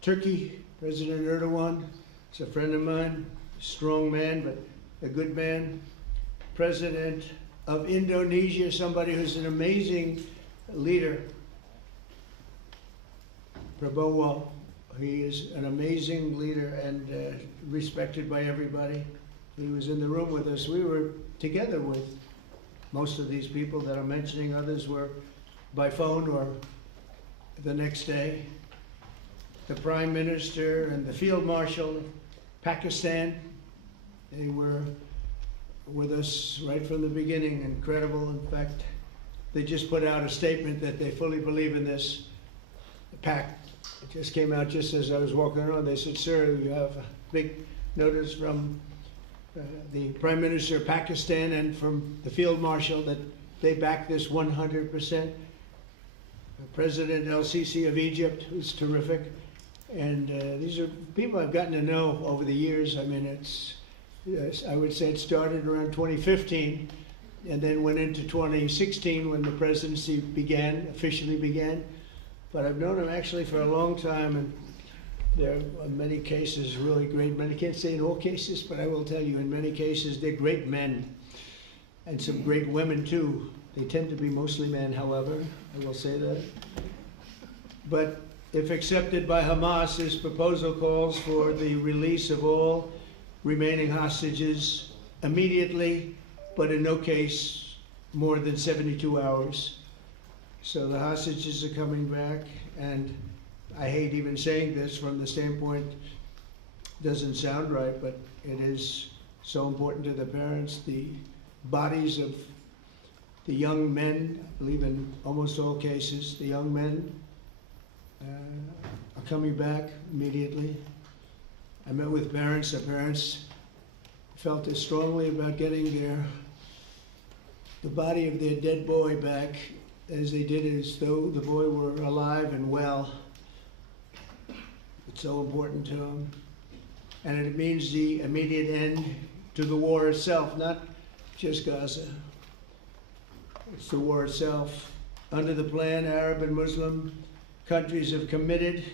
Turkey, President Erdogan, is a friend of mine, a strong man, but a good man. President of Indonesia, somebody who's an amazing leader, Prabowo. He is an amazing leader and respected by everybody. He was in the room with us. We were together with most of these people that I'm mentioning. Others were by phone or the next day. The Prime Minister and the Field Marshal of Pakistan, they were with us right from the beginning, incredible. In fact, they just put out a statement that they fully believe in this pact. It just came out just as I was walking around. They said, sir, you have a big notice from the Prime Minister of Pakistan and from the Field Marshal that they back this 100%. President El-Sisi of Egypt, who's terrific. And these are people I've gotten to know over the years. I mean, I would say it started around 2015 and then went into 2016 when the presidency officially began. But I've known him actually for a long time, and there are many cases really great men. I can't say in all cases, but I will tell you in many cases they're great men and some great women too. They tend to be mostly men, however, I will say that. But if accepted by Hamas, this proposal calls for the release of all remaining hostages immediately, but in no case more than 72 hours. So the hostages are coming back, and I hate even saying this from the standpoint, doesn't sound right, but it is so important to the parents. The bodies of the young men, I believe in almost all cases, the young men are coming back immediately. I met with parents. The parents felt as strongly about getting the body of their dead boy back as they did as though the boy were alive and well. It's so important to them. And it means the immediate end to the war itself, not just Gaza. It's the war itself. Under the plan, Arab and Muslim countries have committed,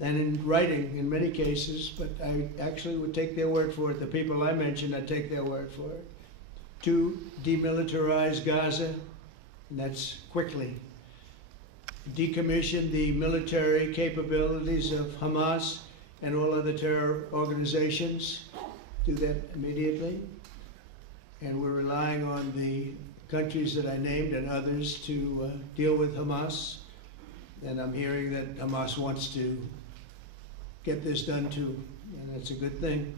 and in writing in many cases, but I actually would take their word for it. The people I mentioned, I'd take their word for it. To demilitarize Gaza, and that's quickly. Decommission the military capabilities of Hamas and all other terror organizations. Do that immediately. And we're relying on the countries that I named and others to deal with Hamas. And I'm hearing that Hamas wants to get this done too, and that's a good thing.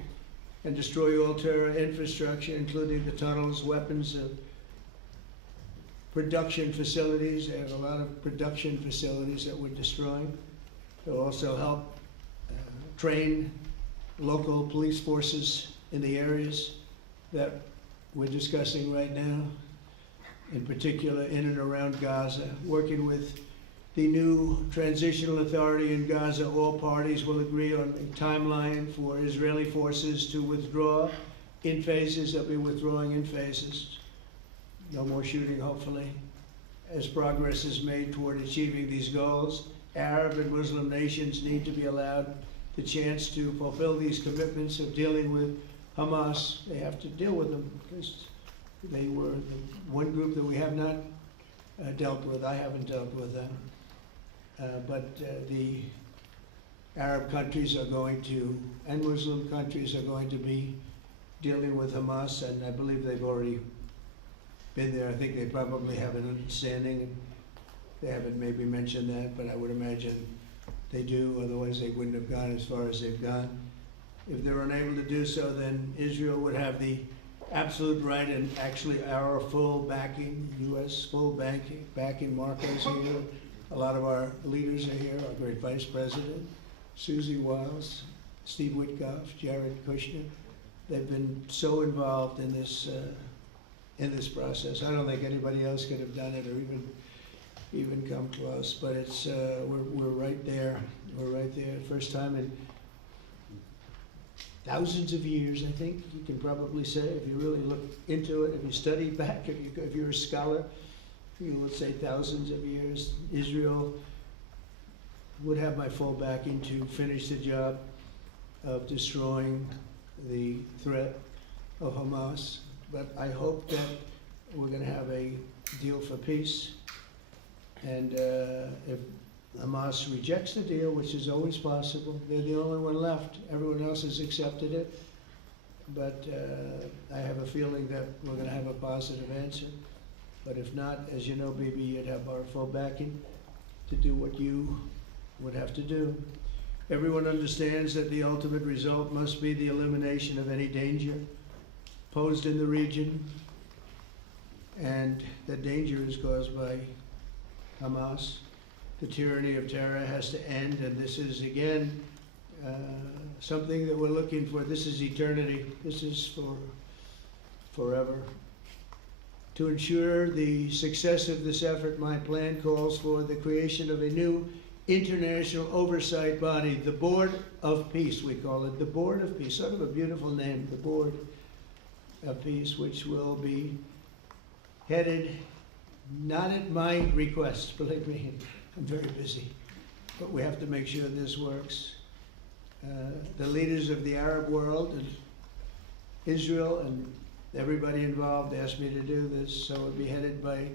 And destroy all terror infrastructure, including the tunnels, weapons, production facilities. They have a lot of production facilities that we're destroying. They'll also help train local police forces in the areas that we're discussing right now, in particular in and around Gaza, working with the new transitional authority in Gaza. All parties will agree on a timeline for Israeli forces to withdraw in phases. They'll be withdrawing in phases. No more shooting, hopefully. As progress is made toward achieving these goals, Arab and Muslim nations need to be allowed the chance to fulfill these commitments of dealing with Hamas. They have to deal with them because they were the one group that we have not dealt with. I haven't dealt with them. But the Arab countries are going to, and Muslim countries are going to be dealing with Hamas, and I believe they've already been there. I think they probably have an understanding, and they haven't maybe mentioned that, but I would imagine they do, otherwise they wouldn't have gone as far as they've gone. If they're unable to do so, then Israel would have the absolute right and actually our full backing, U.S. full backing. Marco's here. A lot of our leaders are here, our great Vice President, Susie Wiles, Steve Witkoff, Jared Kushner. They've been so involved in this process. I don't think anybody else could have done it or even come close, but it's we're right there. We're right there. First time in thousands of years, I think you can probably say, if you really look into it, if you study back, if you're a scholar, you would say thousands of years. Israel would have my full backing to finish the job of destroying the threat of Hamas. But I hope that we're going to have a deal for peace. And if Hamas rejects the deal, which is always possible, they're the only one left. Everyone else has accepted it. But I have a feeling that we're going to have a positive answer. But if not, as you know, Bibi, you'd have our full backing to do what you would have to do. Everyone understands that the ultimate result must be the elimination of any danger, posed in the region, and the danger is caused by Hamas. The tyranny of terror has to end, and this is, again, something that we're looking for. This is eternity. This is for forever. To ensure the success of this effort, my plan calls for the creation of a new international oversight body, the Board of Peace, we call it, the Board of Peace. Sort of a beautiful name, the Board of Peace, which will be headed, not at my request, believe me, I'm very busy, but we have to make sure this works. The leaders of the Arab world and Israel and everybody involved asked me to do this, so it will be headed by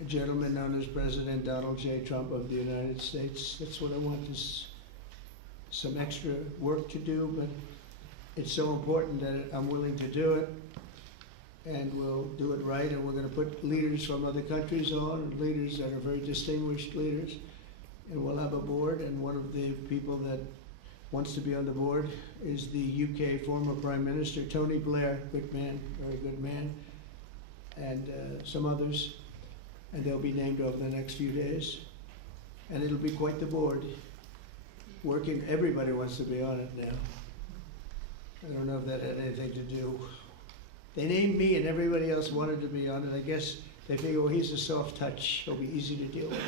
a gentleman known as President Donald J. Trump of the United States. That's what I want, is some extra work to do, but it's so important that I'm willing to do it, and we'll do it right, and we're going to put leaders from other countries on, leaders that are very distinguished leaders, and we'll have a board, and one of the people that wants to be on the board is the UK former Prime Minister, Tony Blair, good man, very good man, and some others, and they'll be named over the next few days, and it'll be quite the board. Working, everybody wants to be on it now. I don't know if that had anything to do. They named me and everybody else wanted to be on it. I guess they figure, well, he's a soft touch, he'll be easy to deal with.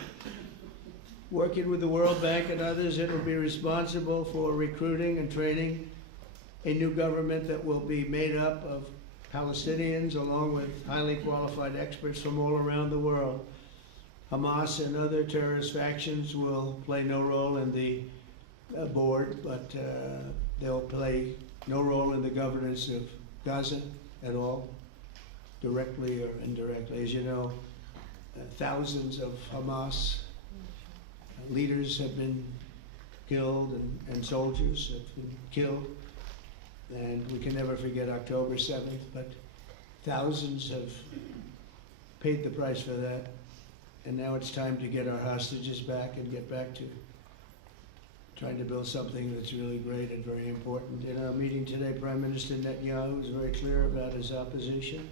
Working with the World Bank and others, it will be responsible for recruiting and training a new government that will be made up of Palestinians along with highly qualified experts from all around the world. Hamas and other terrorist factions will play no role in the board, but they'll play no role in the governance of Gaza at all, directly or indirectly. As you know, thousands of Hamas leaders have been killed, and soldiers have been killed, and we can never forget October 7th, but thousands have paid the price for that, and now it's time to get our hostages back and get back to trying to build something that's really great and very important. In our meeting today, Prime Minister Netanyahu was very clear about his opposition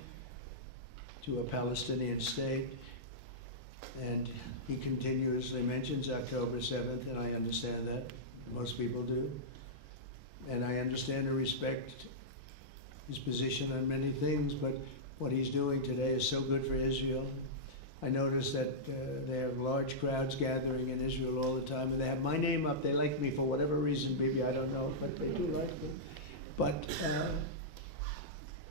to a Palestinian state, and he continuously mentions October 7th, and I understand that. Most people do. And I understand and respect his position on many things, but what he's doing today is so good for Israel. I noticed that they have large crowds gathering in Israel all the time, and they have my name up. They like me for whatever reason, maybe, I don't know, but they do like me. But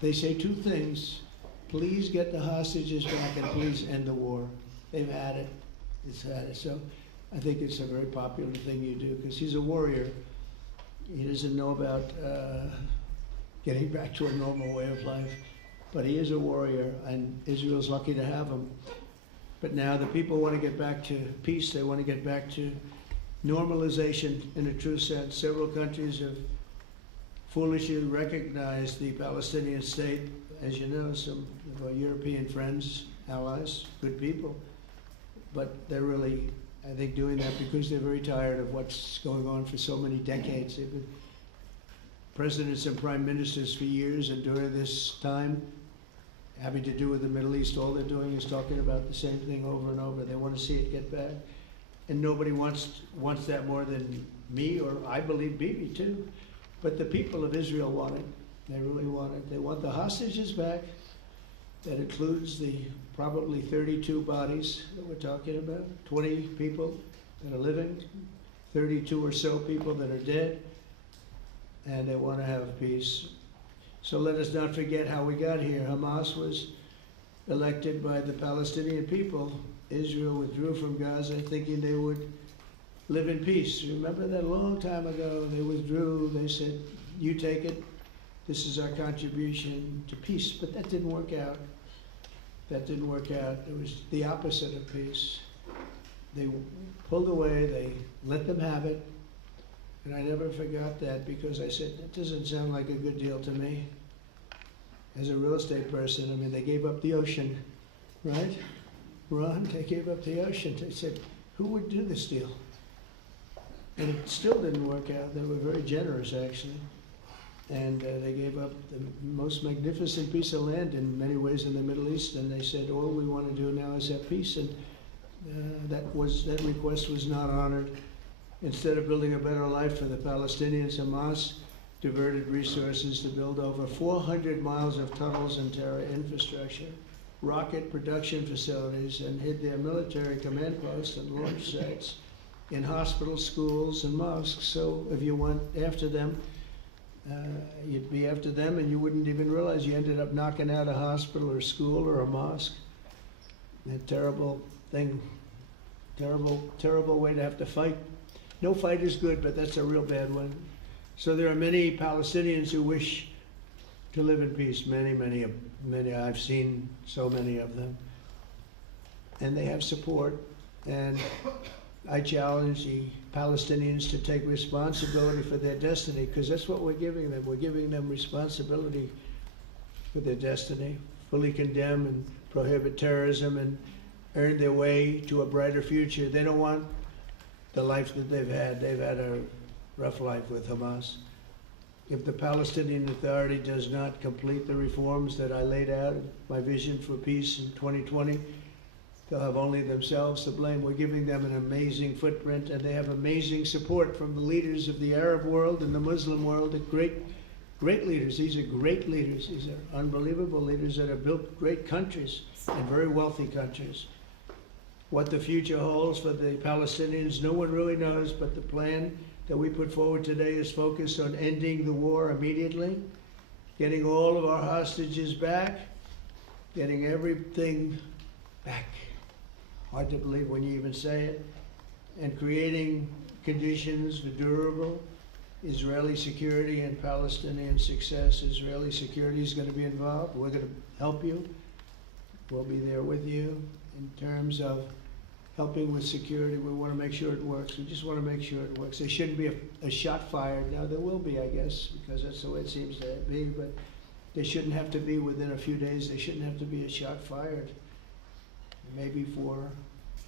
they say two things: please get the hostages back, and please end the war. They've had it. It's had it. So I think it's a very popular thing you do, because he's a warrior. He doesn't know about getting back to a normal way of life, but he is a warrior, and Israel's lucky to have him. But now the people want to get back to peace. They want to get back to normalization in a true sense. Several countries have foolishly recognized the Palestinian state. As you know, some of our European friends, allies, good people, but they're really, I think, doing that because they're very tired of what's going on for so many decades. They've been presidents and prime ministers for years, and during this time, having to do with the Middle East, all they're doing is talking about the same thing over and over. They want to see it get back. And nobody wants that more than me, or I believe Bibi too. But the people of Israel want it. They really want it. They want the hostages back. That includes the probably 32 bodies that we're talking about, 20 people that are living, 32 or so people that are dead, and they want to have peace. So let us not forget how we got here. Hamas was elected by the Palestinian people. Israel withdrew from Gaza thinking they would live in peace. Remember that a long time ago? They withdrew. They said, you take it. This is our contribution to peace. But that didn't work out. That didn't work out. It was the opposite of peace. They pulled away. They let them have it. And I never forgot that, because I said, that doesn't sound like a good deal to me. As a real estate person, I mean, they gave up the ocean, right? Ron, they gave up the ocean. They said, who would do this deal? And it still didn't work out. They were very generous, actually. And they gave up the most magnificent piece of land in many ways in the Middle East, and they said, all we want to do now is have peace, and that request was not honored. Instead of building a better life for the Palestinians, Hamas diverted resources to build over 400 miles of tunnels and terror infrastructure, rocket production facilities, and hid their military command posts and launch sites in hospitals, schools, and mosques. So if you went after them, you'd be after them, and you wouldn't even realize you ended up knocking out a hospital or school or a mosque. A terrible thing, terrible way to have to fight. No fight is good, but that's a real bad one. So there are many Palestinians who wish to live in peace. Many. I've seen so many of them, and they have support. And I challenge the Palestinians to take responsibility for their destiny, because that's what we're giving them. We're giving them responsibility for their destiny. Fully condemn and prohibit terrorism and earn their way to a brighter future. They don't want the life that they've had. They've had a rough life with Hamas. If the Palestinian Authority does not complete the reforms that I laid out, my vision for peace in 2020, they'll have only themselves to blame. We're giving them an amazing footprint, and they have amazing support from the leaders of the Arab world and the Muslim world. Great leaders. These are great leaders. These are unbelievable leaders that have built great countries and very wealthy countries. What the future holds for the Palestinians, no one really knows, but the plan that we put forward today is focused on ending the war immediately, getting all of our hostages back, getting everything back. Hard to believe when you even say it. And creating conditions for durable Israeli security and Palestinian success. Israeli security is going to be involved. We're going to help you. We'll be there with you in terms of helping with security. We want to make sure it works. We just want to make sure it works. There shouldn't be a shot fired. Now, there will be, I guess, because that's the way it seems to be, but they shouldn't have to be within a few days. There shouldn't have to be a shot fired. Maybe for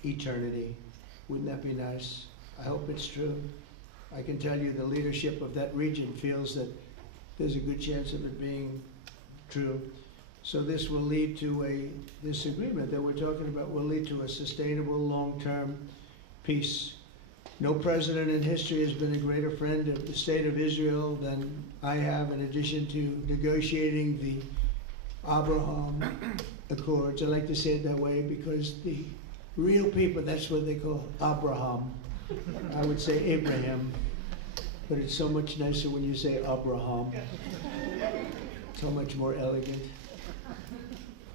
eternity. Wouldn't that be nice? I hope it's true. I can tell you the leadership of that region feels that there's a good chance of it being true. So this will lead to this agreement that we're talking about will lead to a sustainable long-term peace. No president in history has been a greater friend of the state of Israel than I have, in addition to negotiating the Abraham Accords. I like to say it that way because the real people, that's what they call Abraham. I would say Abraham, but it's so much nicer when you say Abraham. So much more elegant.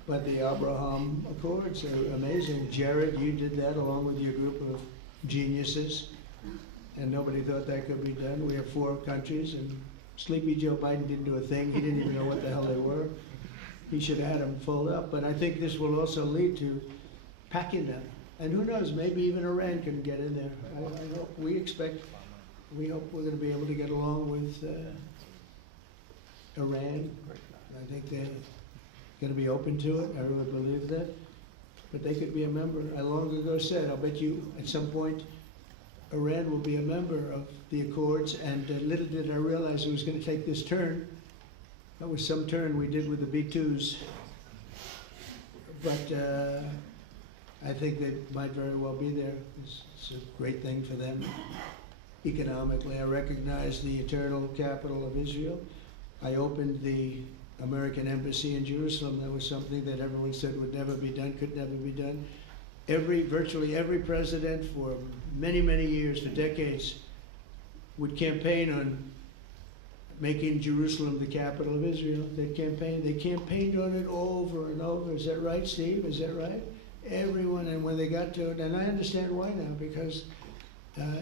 But the Abraham Accords are amazing. Jared, you did that along with your group of geniuses, and nobody thought that could be done. We have 4 countries, and Sleepy Joe Biden didn't do a thing. He didn't even know what the hell they were. He should have had them fold up. But I think this will also lead to packing them. And who knows, maybe even Iran can get in there. I hope, we hope we're going to be able to get along with Iran. I think they're going to be open to it. I really believe that. But they could be a member. I long ago said, I'll bet you at some point Iran will be a member of the Accords. And little did I realize it was going to take this turn. That was some turn we did with the B-2s. But I think they might very well be there. It's a great thing for them economically. I recognize the eternal capital of Israel. I opened the American embassy in Jerusalem. That was something that everyone said would never be done, could never be done. Virtually every president for many, many years, for decades, would campaign on making Jerusalem the capital of Israel. They campaigned on it over and over. Is that right, Steve? Is that right? Everyone, and when they got to it, and I understand why now, because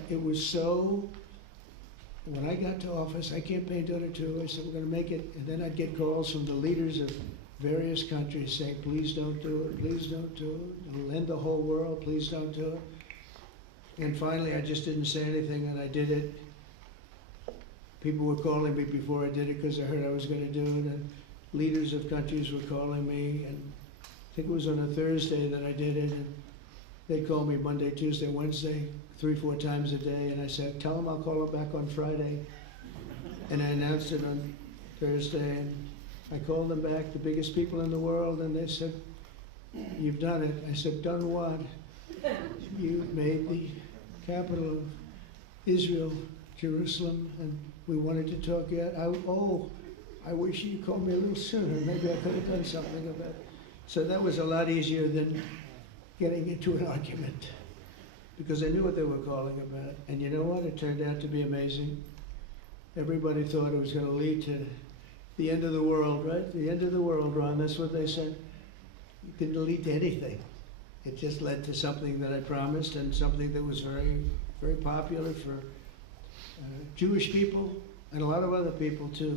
it was so, when I got to office, I campaigned on it too. I said, we're going to make it, and then I'd get calls from the leaders of various countries saying, please don't do it, please don't do it. It'll end the whole world, please don't do it. And finally, I just didn't say anything, and I did it. People were calling me before I did it because I heard I was going to do it, and leaders of countries were calling me, and I think it was on a Thursday that I did it, and they'd call me Monday, Tuesday, Wednesday, 3-4 times a day, and I said, tell them I'll call them back on Friday. And I announced it on Thursday, and I called them back, the biggest people in the world, and they said, "You've done it." I said, "Done what?" "You made the capital of Israel, Jerusalem, and we wanted to talk yet." I wish you called me a little sooner. Maybe I could have done something about it. So that was a lot easier than getting into an argument, because I knew what they were calling about. And you know what? It turned out to be amazing. Everybody thought it was going to lead to the end of the world, right? The end of the world, Ron, that's what they said. It didn't lead to anything. It just led to something that I promised, and something that was very, very popular for Jewish people and a lot of other people too.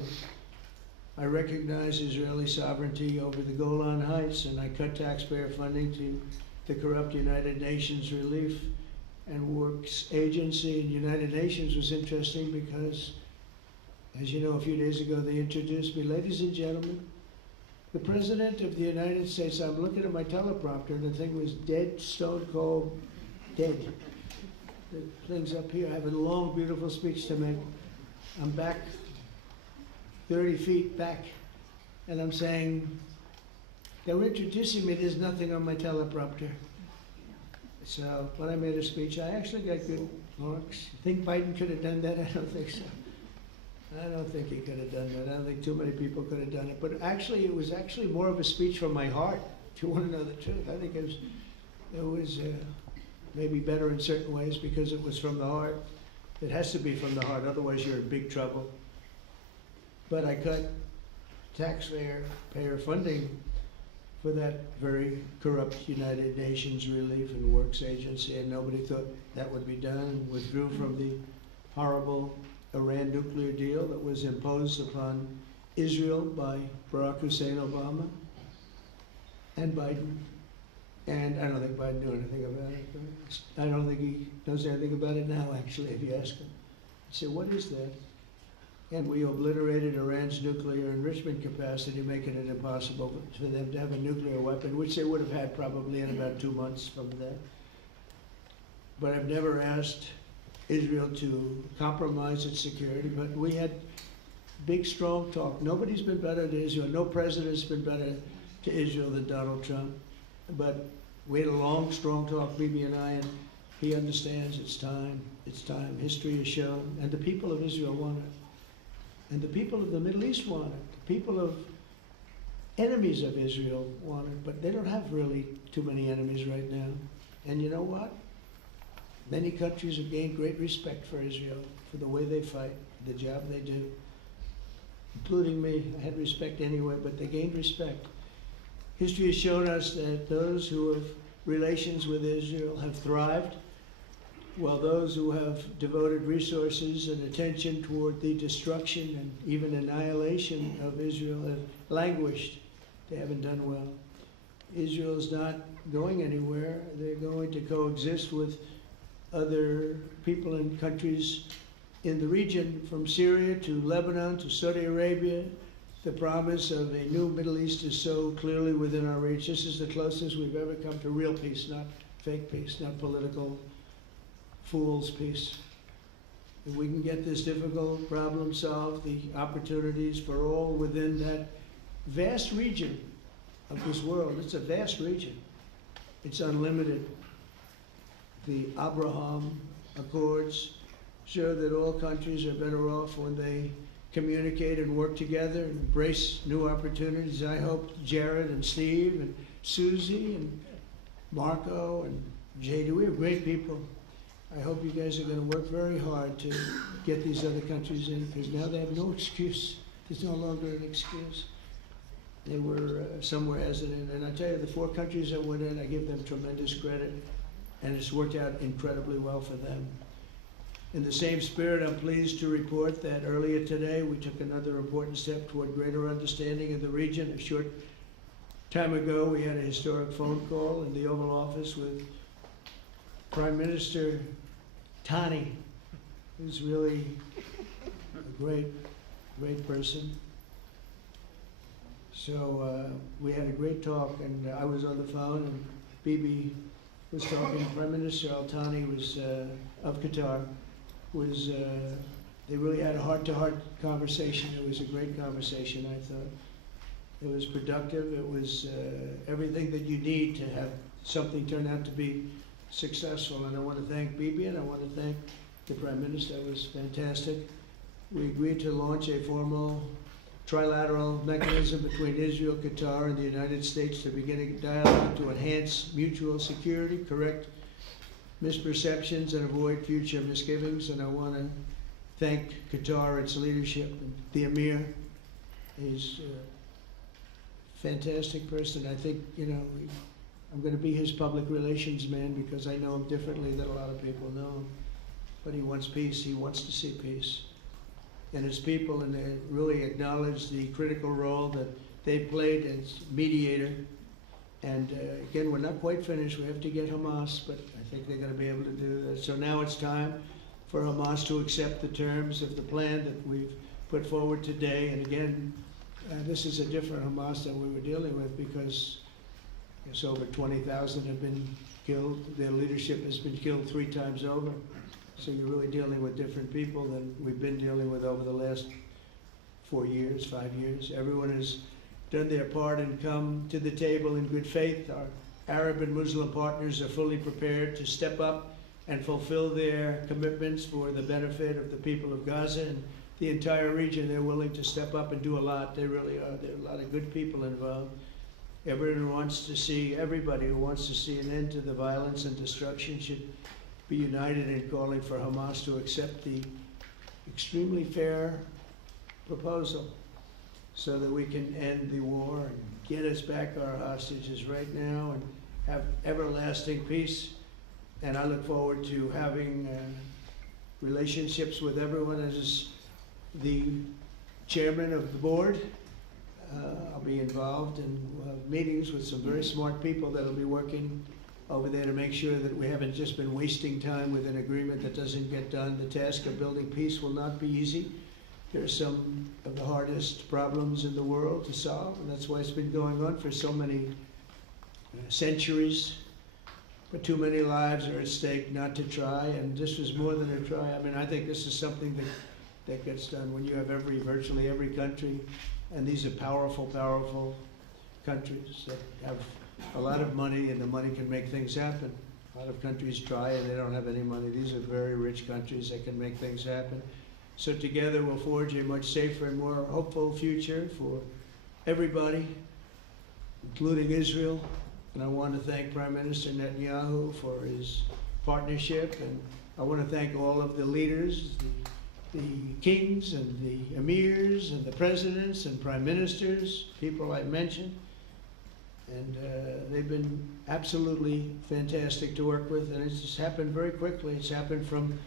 I recognize Israeli sovereignty over the Golan Heights, and I cut taxpayer funding to the corrupt United Nations Relief and Works Agency. And United Nations was interesting because, as you know, a few days ago they introduced me. Ladies and gentlemen, the President of the United States. I'm looking at my teleprompter, and the thing was dead, stone cold, dead. The thing's up here. I have a long, beautiful speech to make. I'm back 30 feet back, and I'm saying, they were introducing me, there's nothing on my teleprompter. So when I made a speech, I actually got good marks. Think Biden could have done that? I don't think so. I don't think he could have done that. I don't think too many people could have done it. But actually, it was actually more of a speech from my heart, if you want to know the truth. I think it was maybe better in certain ways because it was from the heart. It has to be from the heart, otherwise you're in big trouble. But I cut taxpayer funding for that very corrupt United Nations Relief and Works Agency, and nobody thought that would be done. Withdrew from the horrible Iran nuclear deal that was imposed upon Israel by Barack Hussein Obama and Biden. And I don't think Biden knew anything about it. I don't think he knows anything about it now, actually, if you ask him. I said, what is that? And we obliterated Iran's nuclear enrichment capacity, making it impossible for them to have a nuclear weapon, which they would have had probably in about 2 months from that. But I've never asked Israel to compromise its security, but we had big, strong talk. Nobody's been better to Israel. No president's been better to Israel than Donald Trump. But we had a long, strong talk, Bibi and I, and he understands it's time. It's time. History has shown, and the people of Israel want it. And the people of the Middle East want it. The people of enemies of Israel want it, but they don't have really too many enemies right now. And you know what? Many countries have gained great respect for Israel, for the way they fight, the job they do, including me. I had respect anyway, but they gained respect. History has shown us that those who have relations with Israel have thrived, while those who have devoted resources and attention toward the destruction and even annihilation of Israel have languished. They haven't done well. Israel is not going anywhere. They're going to coexist with other people and countries in the region, from Syria to Lebanon to Saudi Arabia. The promise of a new Middle East is so clearly within our reach. This is the closest we've ever come to real peace, not fake peace, not political fool's peace. If we can get this difficult problem solved, the opportunities for all within that vast region of this world, it's a vast region. It's unlimited. The Abraham Accords show that all countries are better off when they communicate and work together and embrace new opportunities. I hope Jared and Steve and Susie and Marco and JD, we have great people. I hope you guys are going to work very hard to get these other countries in, because now they have no excuse. There's no longer an excuse. They were somewhere hesitant. And I tell you, the 4 countries that went in, I give them tremendous credit. And it's worked out incredibly well for them. In the same spirit, I'm pleased to report that earlier today, we took another important step toward greater understanding of the region. A short time ago, we had a historic phone call in the Oval Office with Prime Minister Tani, who's really a great, great person. So we had a great talk, and I was on the phone, and Bibi was talking. Prime Minister Al Thani was of Qatar, was They really had a heart-to-heart conversation. It was a great conversation, I thought. It was productive. It was everything that you need to have something turn out to be successful. And I want to thank Bibi, and I want to thank the Prime Minister. That was fantastic. We agreed to launch a formal trilateral mechanism between Israel, Qatar, and the United States to begin a dialogue to enhance mutual security, correct misperceptions, and avoid future misgivings. And I want to thank Qatar, its leadership, and the Emir. He's a fantastic person. I think, I'm going to be his public relations man because I know him differently than a lot of people know him. But he wants peace. He wants to see peace. And his people, and they really acknowledge the critical role that they played as mediator. And again, we're not quite finished. We have to get Hamas, but I think they're going to be able to do that. So now it's time for Hamas to accept the terms of the plan that we've put forward today. And again, this is a different Hamas than we were dealing with because it's over 20,000 have been killed. Their leadership has been killed 3 times over. So you're really dealing with different people than we've been dealing with over the last 4 years, 5 years. Everyone has done their part and come to the table in good faith. Our Arab and Muslim partners are fully prepared to step up and fulfill their commitments for the benefit of the people of Gaza and the entire region. They're willing to step up and do a lot. They really are. There are a lot of good people involved. Everyone wants to see, everybody who wants to see an end to the violence and destruction should be united in calling for Hamas to accept the extremely fair proposal so that we can end the war and get us back our hostages right now and have everlasting peace. And I look forward to having relationships with everyone as the chairman of the board. I'll be involved and we'll have meetings with some very smart people that'll be working over there to make sure that we haven't just been wasting time with an agreement that doesn't get done. The task of building peace will not be easy. There are some of the hardest problems in the world to solve, and that's why it's been going on for so many centuries. But too many lives are at stake not to try, and this was more than a try. I mean, I think this is something that gets done when you have virtually every country, and these are powerful, powerful countries that have a lot of money, and the money can make things happen. A lot of countries try and they don't have any money. These are very rich countries that can make things happen. So together we'll forge a much safer and more hopeful future for everybody, including Israel. And I want to thank Prime Minister Netanyahu for his partnership, and I want to thank all of the leaders, the kings and the emirs and the presidents and prime ministers, people I mentioned. And they've been absolutely fantastic to work with, and it's just happened very quickly. It's happened from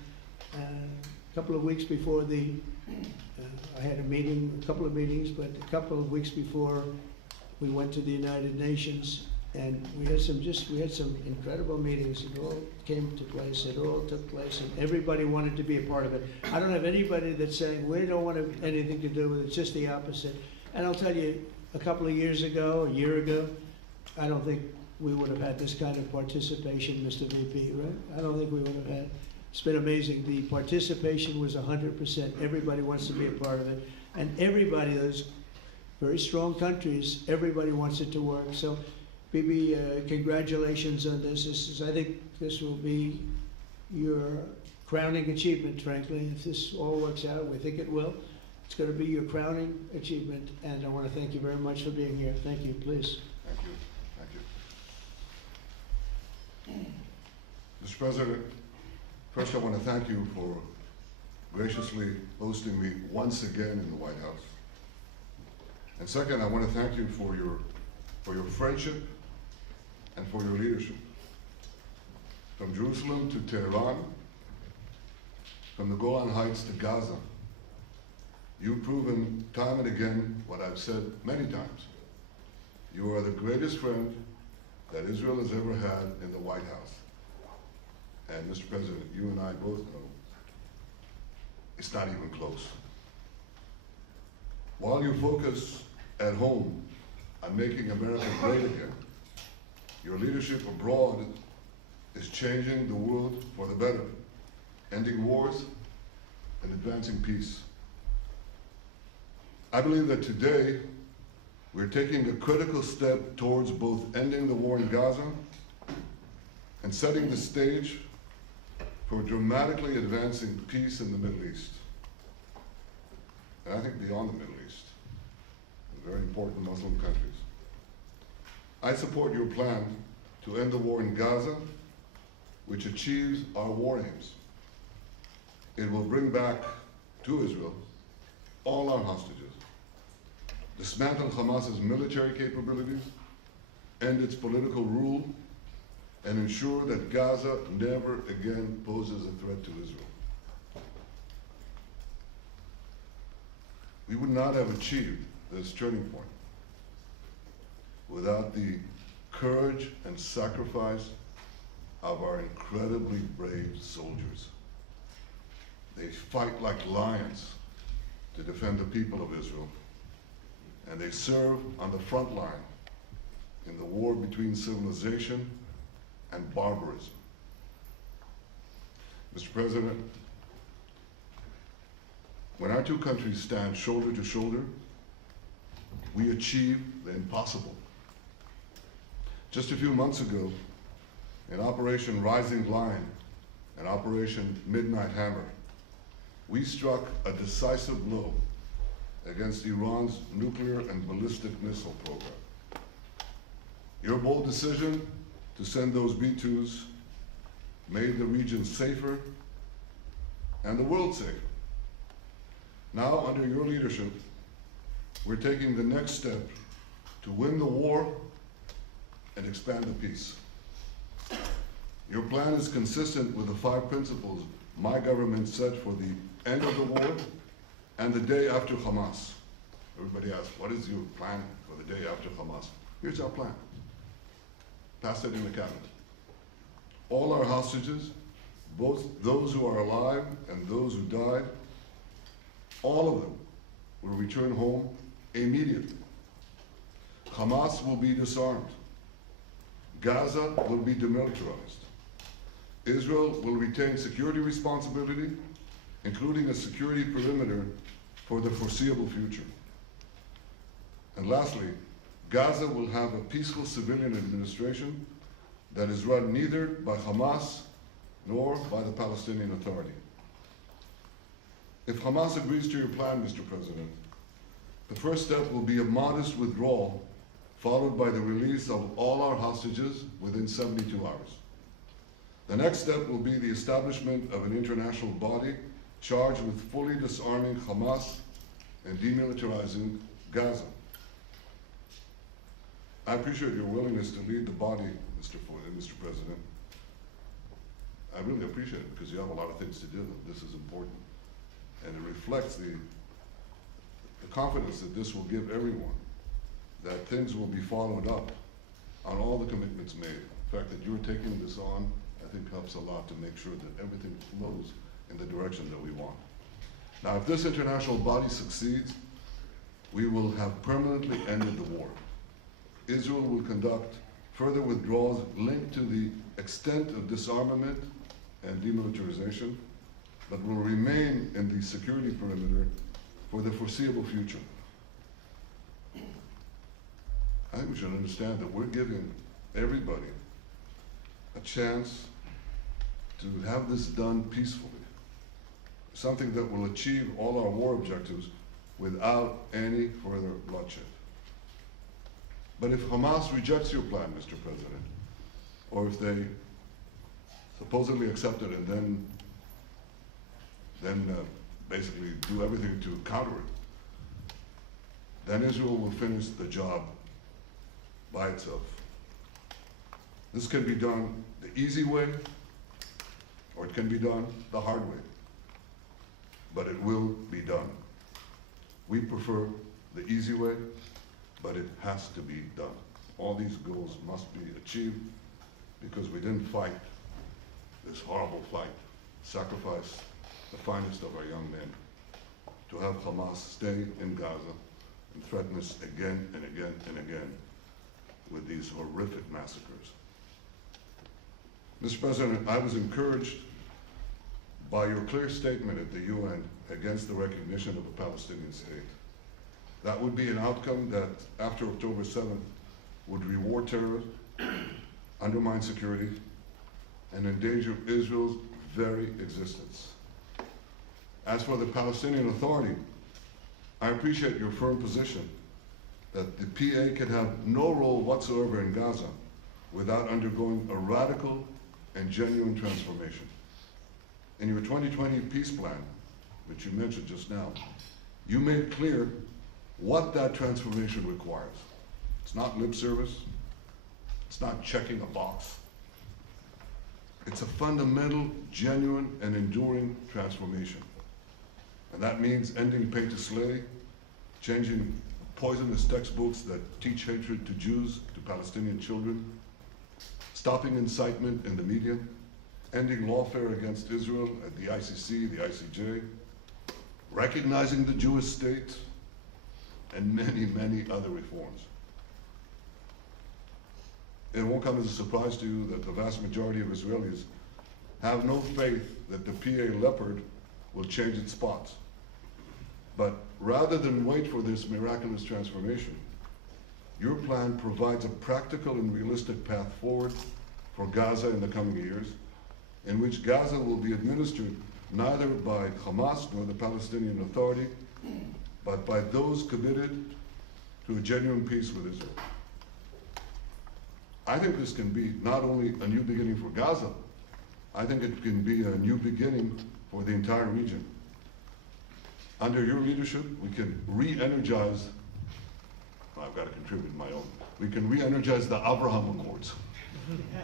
a couple of weeks before I had a couple of meetings, but a couple of weeks before we went to the United Nations, and we had some incredible meetings. It all came to place. It all took place, and everybody wanted to be a part of it. I don't have anybody that's saying we don't want anything to do with it. It's just the opposite. And I'll tell you, a couple of years ago, a year ago, I don't think we would have had this kind of participation, Mr. VP, right? I don't think we would have had. It's been amazing. The participation was 100%. Everybody wants to be a part of it. And everybody, those very strong countries, everybody wants it to work. So, Bibi, congratulations on this. I think this will be your crowning achievement, frankly. If this all works out, we think it will. It's going to be your crowning achievement. And I want to thank you very much for being here. Thank you. Please. Thank you. Mr. President, first I want to thank you for graciously hosting me once again in the White House. And second, I want to thank you for your friendship and for your leadership. From Jerusalem to Tehran, from the Golan Heights to Gaza, you've proven time and again what I've said many times. You are the greatest friend that Israel has ever had in the White House. And Mr. President, you and I both know it's not even close. While you focus at home on making America great again, your leadership abroad is changing the world for the better, ending wars, and advancing peace. I believe that today we're taking a critical step towards both ending the war in Gaza and setting the stage for dramatically advancing peace in the Middle East. And I think beyond the Middle East, in very important Muslim countries. I support your plan to end the war in Gaza, which achieves our war aims. It will bring back to Israel all our hostages, dismantle Hamas's military capabilities, end its political rule, and ensure that Gaza never again poses a threat to Israel. We would not have achieved this turning point without the courage and sacrifice of our incredibly brave soldiers. They fight like lions to defend the people of Israel, and they serve on the front line in the war between civilization and barbarism. Mr. President, when our two countries stand shoulder to shoulder, we achieve the impossible. Just a few months ago, in Operation Rising Lion and Operation Midnight Hammer, we struck a decisive blow against Iran's nuclear and ballistic missile program. Your bold decision to send those B-2s made the region safer and the world safer. Now, under your leadership, we're taking the next step to win the war and expand the peace. Your plan is consistent with the 5 principles my government set for the end of the war and the day after Hamas. Everybody asks, what is your plan for the day after Hamas? Here's our plan. Pass it in the cabinet. All our hostages, both those who are alive and those who died, all of them will return home immediately. Hamas will be disarmed. Gaza will be demilitarized. Israel will retain security responsibility, including a security perimeter for the foreseeable future. And lastly, Gaza will have a peaceful civilian administration that is run neither by Hamas nor by the Palestinian Authority. If Hamas agrees to your plan, Mr. President, the first step will be a modest withdrawal, followed by the release of all our hostages within 72 hours. The next step will be the establishment of an international body charged with fully disarming Hamas and demilitarizing Gaza. I appreciate your willingness to lead the body, Mr. President. I really appreciate it because you have a lot of things to do. This is important. And it reflects the confidence that this will give everyone, that things will be followed up on all the commitments made. The fact that you're taking this on, I think helps a lot to make sure that everything flows in the direction that we want. Now, if this international body succeeds, we will have permanently ended the war. Israel will conduct further withdrawals linked to the extent of disarmament and demilitarization, but will remain in the security perimeter for the foreseeable future. I think we should understand that we're giving everybody a chance to have this done peacefully, something that will achieve all our war objectives without any further bloodshed. But if Hamas rejects your plan, Mr. President, or if they supposedly accept it and then basically do everything to counter it, then Israel will finish the job by itself. This can be done the easy way, or it can be done the hard way. But it will be done. We prefer the easy way, but it has to be done. All these goals must be achieved because we didn't fight this horrible fight, sacrifice the finest of our young men to have Hamas stay in Gaza and threaten us again and again and again with these horrific massacres. Mr. President, I was encouraged by your clear statement at the UN against the recognition of a Palestinian state. That would be an outcome that, after October 7th, would reward terror, undermine security, and endanger Israel's very existence. As for the Palestinian Authority, I appreciate your firm position that the PA can have no role whatsoever in Gaza without undergoing a radical and genuine transformation. In your 2020 peace plan, which you mentioned just now, you made clear what that transformation requires. It's not lip service. It's not checking a box. It's a fundamental, genuine, and enduring transformation. And that means ending pay to slay, changing poisonous textbooks that teach hatred to Jews, to Palestinian children, stopping incitement in the media, ending lawfare against Israel at the ICC, the ICJ, recognizing the Jewish state, and many, many other reforms. It won't come as a surprise to you that the vast majority of Israelis have no faith that the PA Leopard will change its spots. But rather than wait for this miraculous transformation, your plan provides a practical and realistic path forward for Gaza in the coming years, in which Gaza will be administered neither by Hamas nor the Palestinian Authority, but by those committed to a genuine peace with Israel. I think this can be not only a new beginning for Gaza, I think it can be a new beginning for the entire region. Under your leadership, we can re-energize, I've got to contribute my own, we can re-energize the Abraham Accords.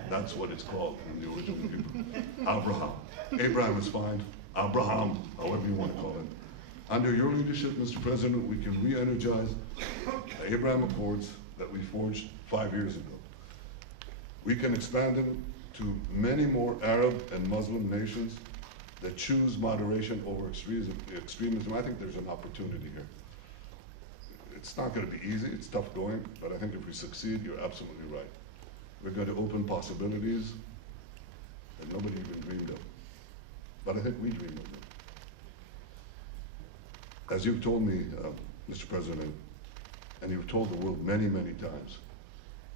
That's what it's called in the original Hebrew. Abraham. Abraham is fine. Abraham, however you want to call it. Under your leadership, Mr. President, we can re-energize the Abraham Accords that we forged 5 years ago. We can expand them to many more Arab and Muslim nations that choose moderation over extremism. I think there's an opportunity here. It's not going to be easy, it's tough going, but I think if we succeed, you're absolutely right. We're going to open possibilities that nobody even dreamed of. But I think we dream of them. As you've told me, Mr. President, and you've told the world many, many times,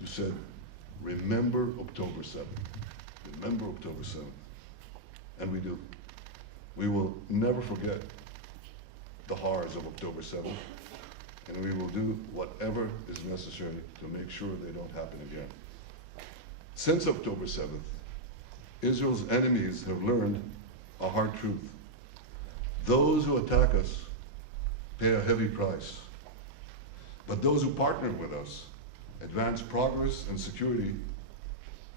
you said, remember October 7th. Remember October 7th. And we do. We will never forget the horrors of October 7th, and we will do whatever is necessary to make sure they don't happen again. Since October 7th, Israel's enemies have learned a hard truth. Those who attack us pay a heavy price, but those who partner with us advance progress and security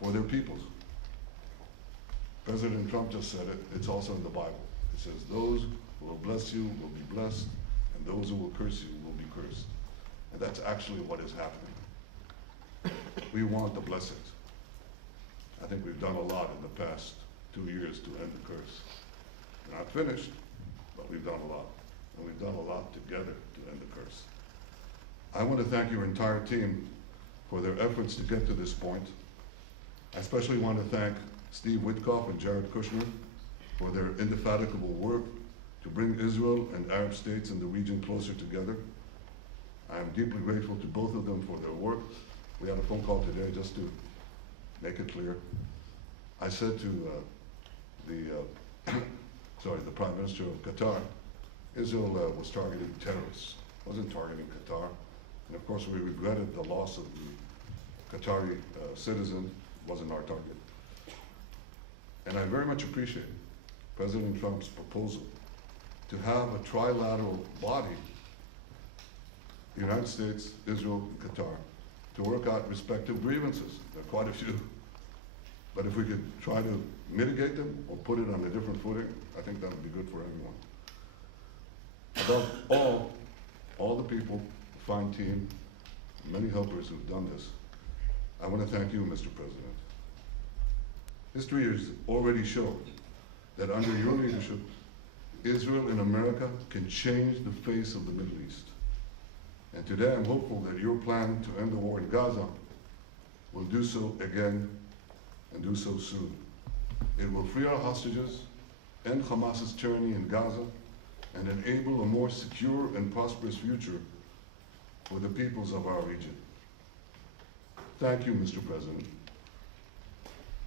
for their peoples. President Trump just said it, it's also in the Bible. It says, those who will bless you will be blessed, and those who will curse you will be cursed. And that's actually what is happening. We want the blessings. I think we've done a lot in the past 2 years to end the curse. We're not finished, but we've done a lot. And we've done a lot together to end the curse. I want to thank your entire team for their efforts to get to this point. I especially want to thank Steve Witkoff and Jared Kushner for their indefatigable work to bring Israel and Arab states in the region closer together. I am deeply grateful to both of them for their work. We had a phone call today just to make it clear. I said to the Prime Minister of Qatar, Israel was targeting terrorists, wasn't targeting Qatar. And of course we regretted the loss of the Qatari citizen, wasn't our target. And I very much appreciate President Trump's proposal to have a trilateral body, the United States, Israel, and Qatar, to work out respective grievances. There are quite a few. But if we could try to mitigate them or put it on a different footing, I think that would be good for everyone. Above all the people, the fine team, many helpers who've done this, I want to thank you, Mr. President. History has already shown that under your leadership, Israel and America can change the face of the Middle East. And today I'm hopeful that your plan to end the war in Gaza will do so again and do so soon. It will free our hostages, end Hamas's tyranny in Gaza, and enable a more secure and prosperous future for the peoples of our region. Thank you, Mr. President.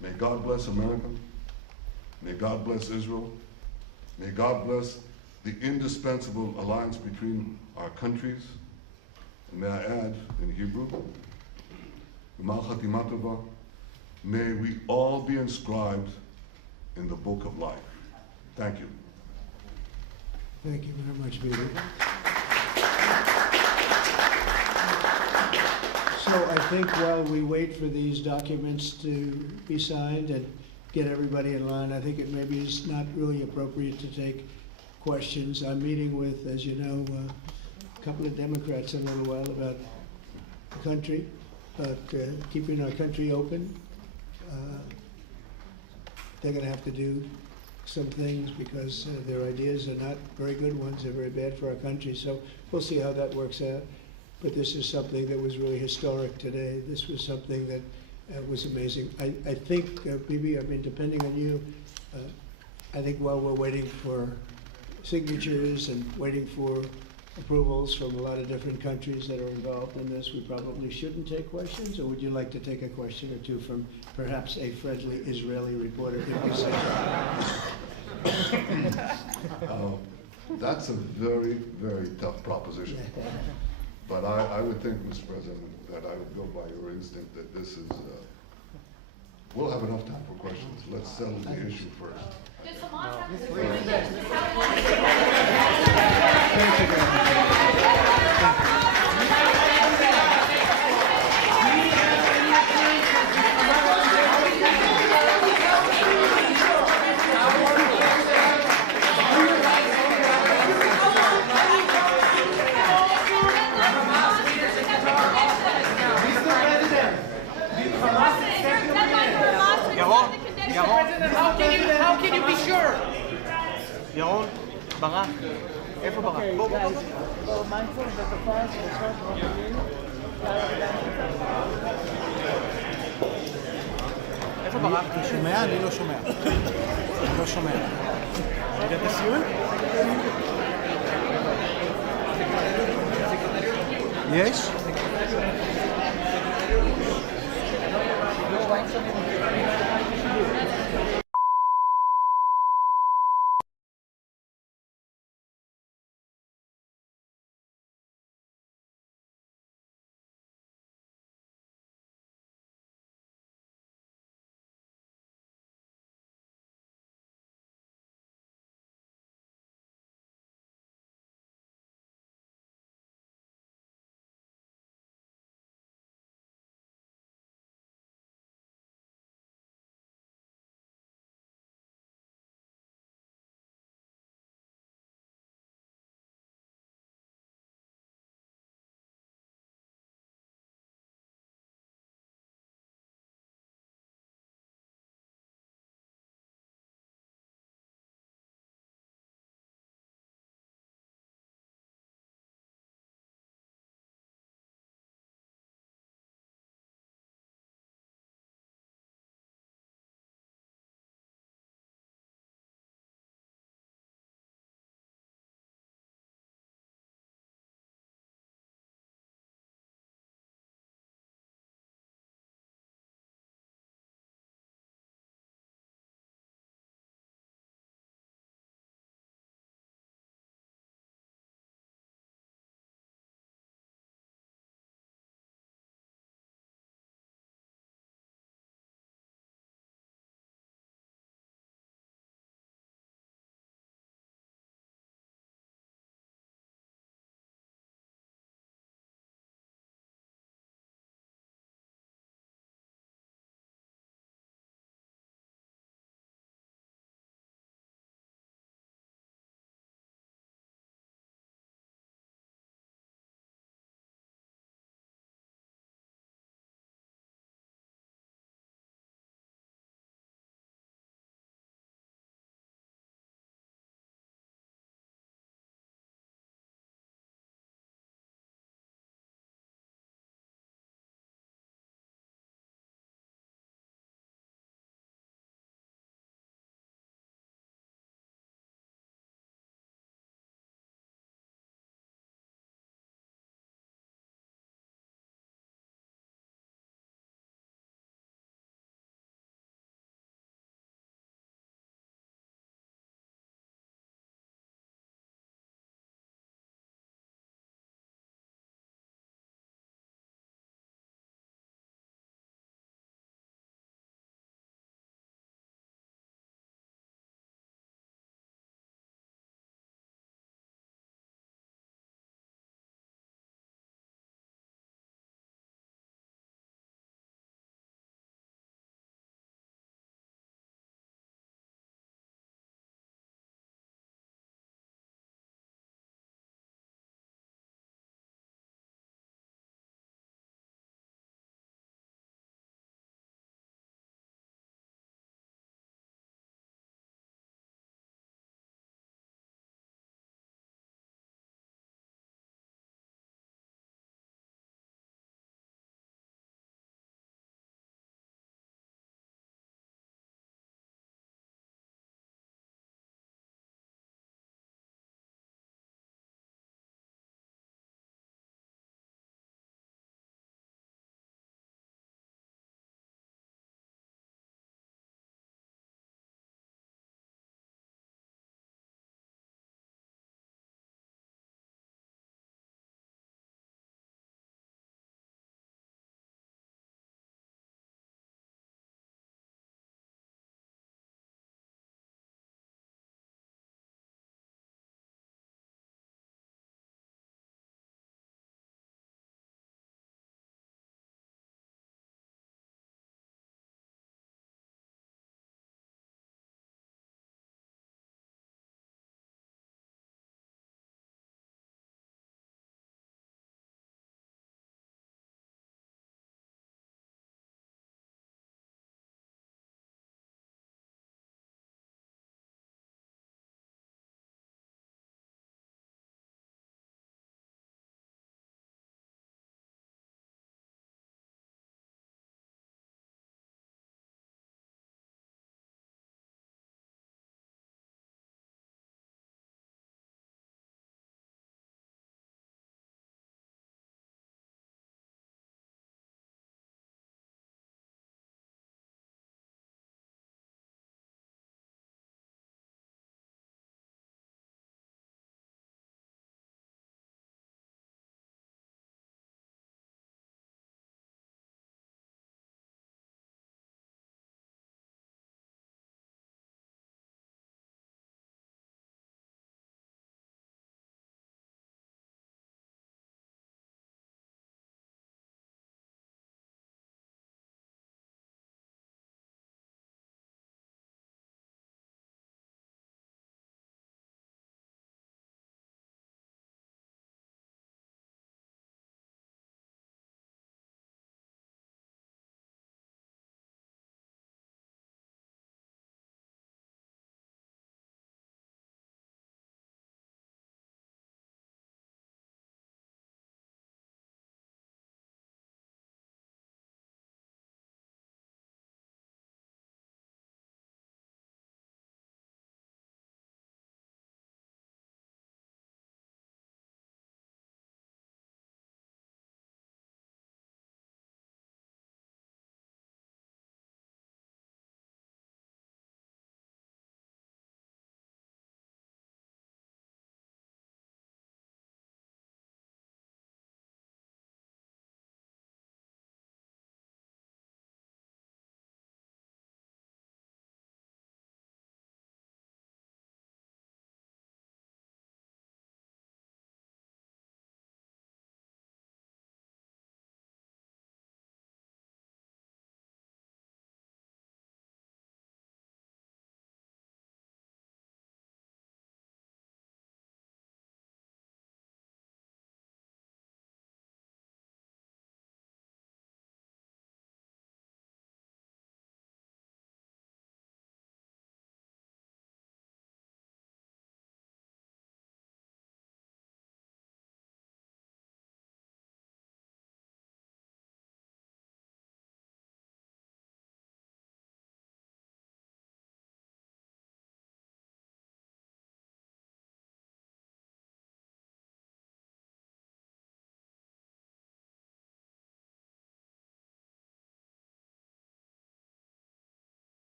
May God bless America. May God bless Israel. May God bless the indispensable alliance between our countries. And may I add in Hebrew, G'mar Chatima Tova, may we all be inscribed in the book of life. Thank you. Thank you very much, Peter. So I think while we wait for these documents to be signed and get everybody in line, I think it maybe is not really appropriate to take questions. I'm meeting with, as you know, a couple of Democrats in a little while about the country, about keeping our country open. They're going to have to do some things because their ideas are not very good ones. They're very bad for our country. So we'll see how that works out. But this is something that was really historic today. This was something that was amazing. I think, Bibi, I mean, depending on you, I think while we're waiting for signatures and waiting for approvals from a lot of different countries that are involved in this, we probably shouldn't take questions, or would you like to take a question or two from perhaps a friendly Israeli reporter? If you say so. That's a very, very tough proposition. But I would think, Mr. President, that I would go by your instinct that this is, we'll have enough time for questions. Let's settle the issue first. Does Hamas have this agreement? How can you be sure? ירון, ברק, איפה ברק? Okay, guys, so mindful that the fast will start rolling in. איפה ברק? אתה שומע? אני לא שומע. אני לא שומע. הגעת סיול? יש? No,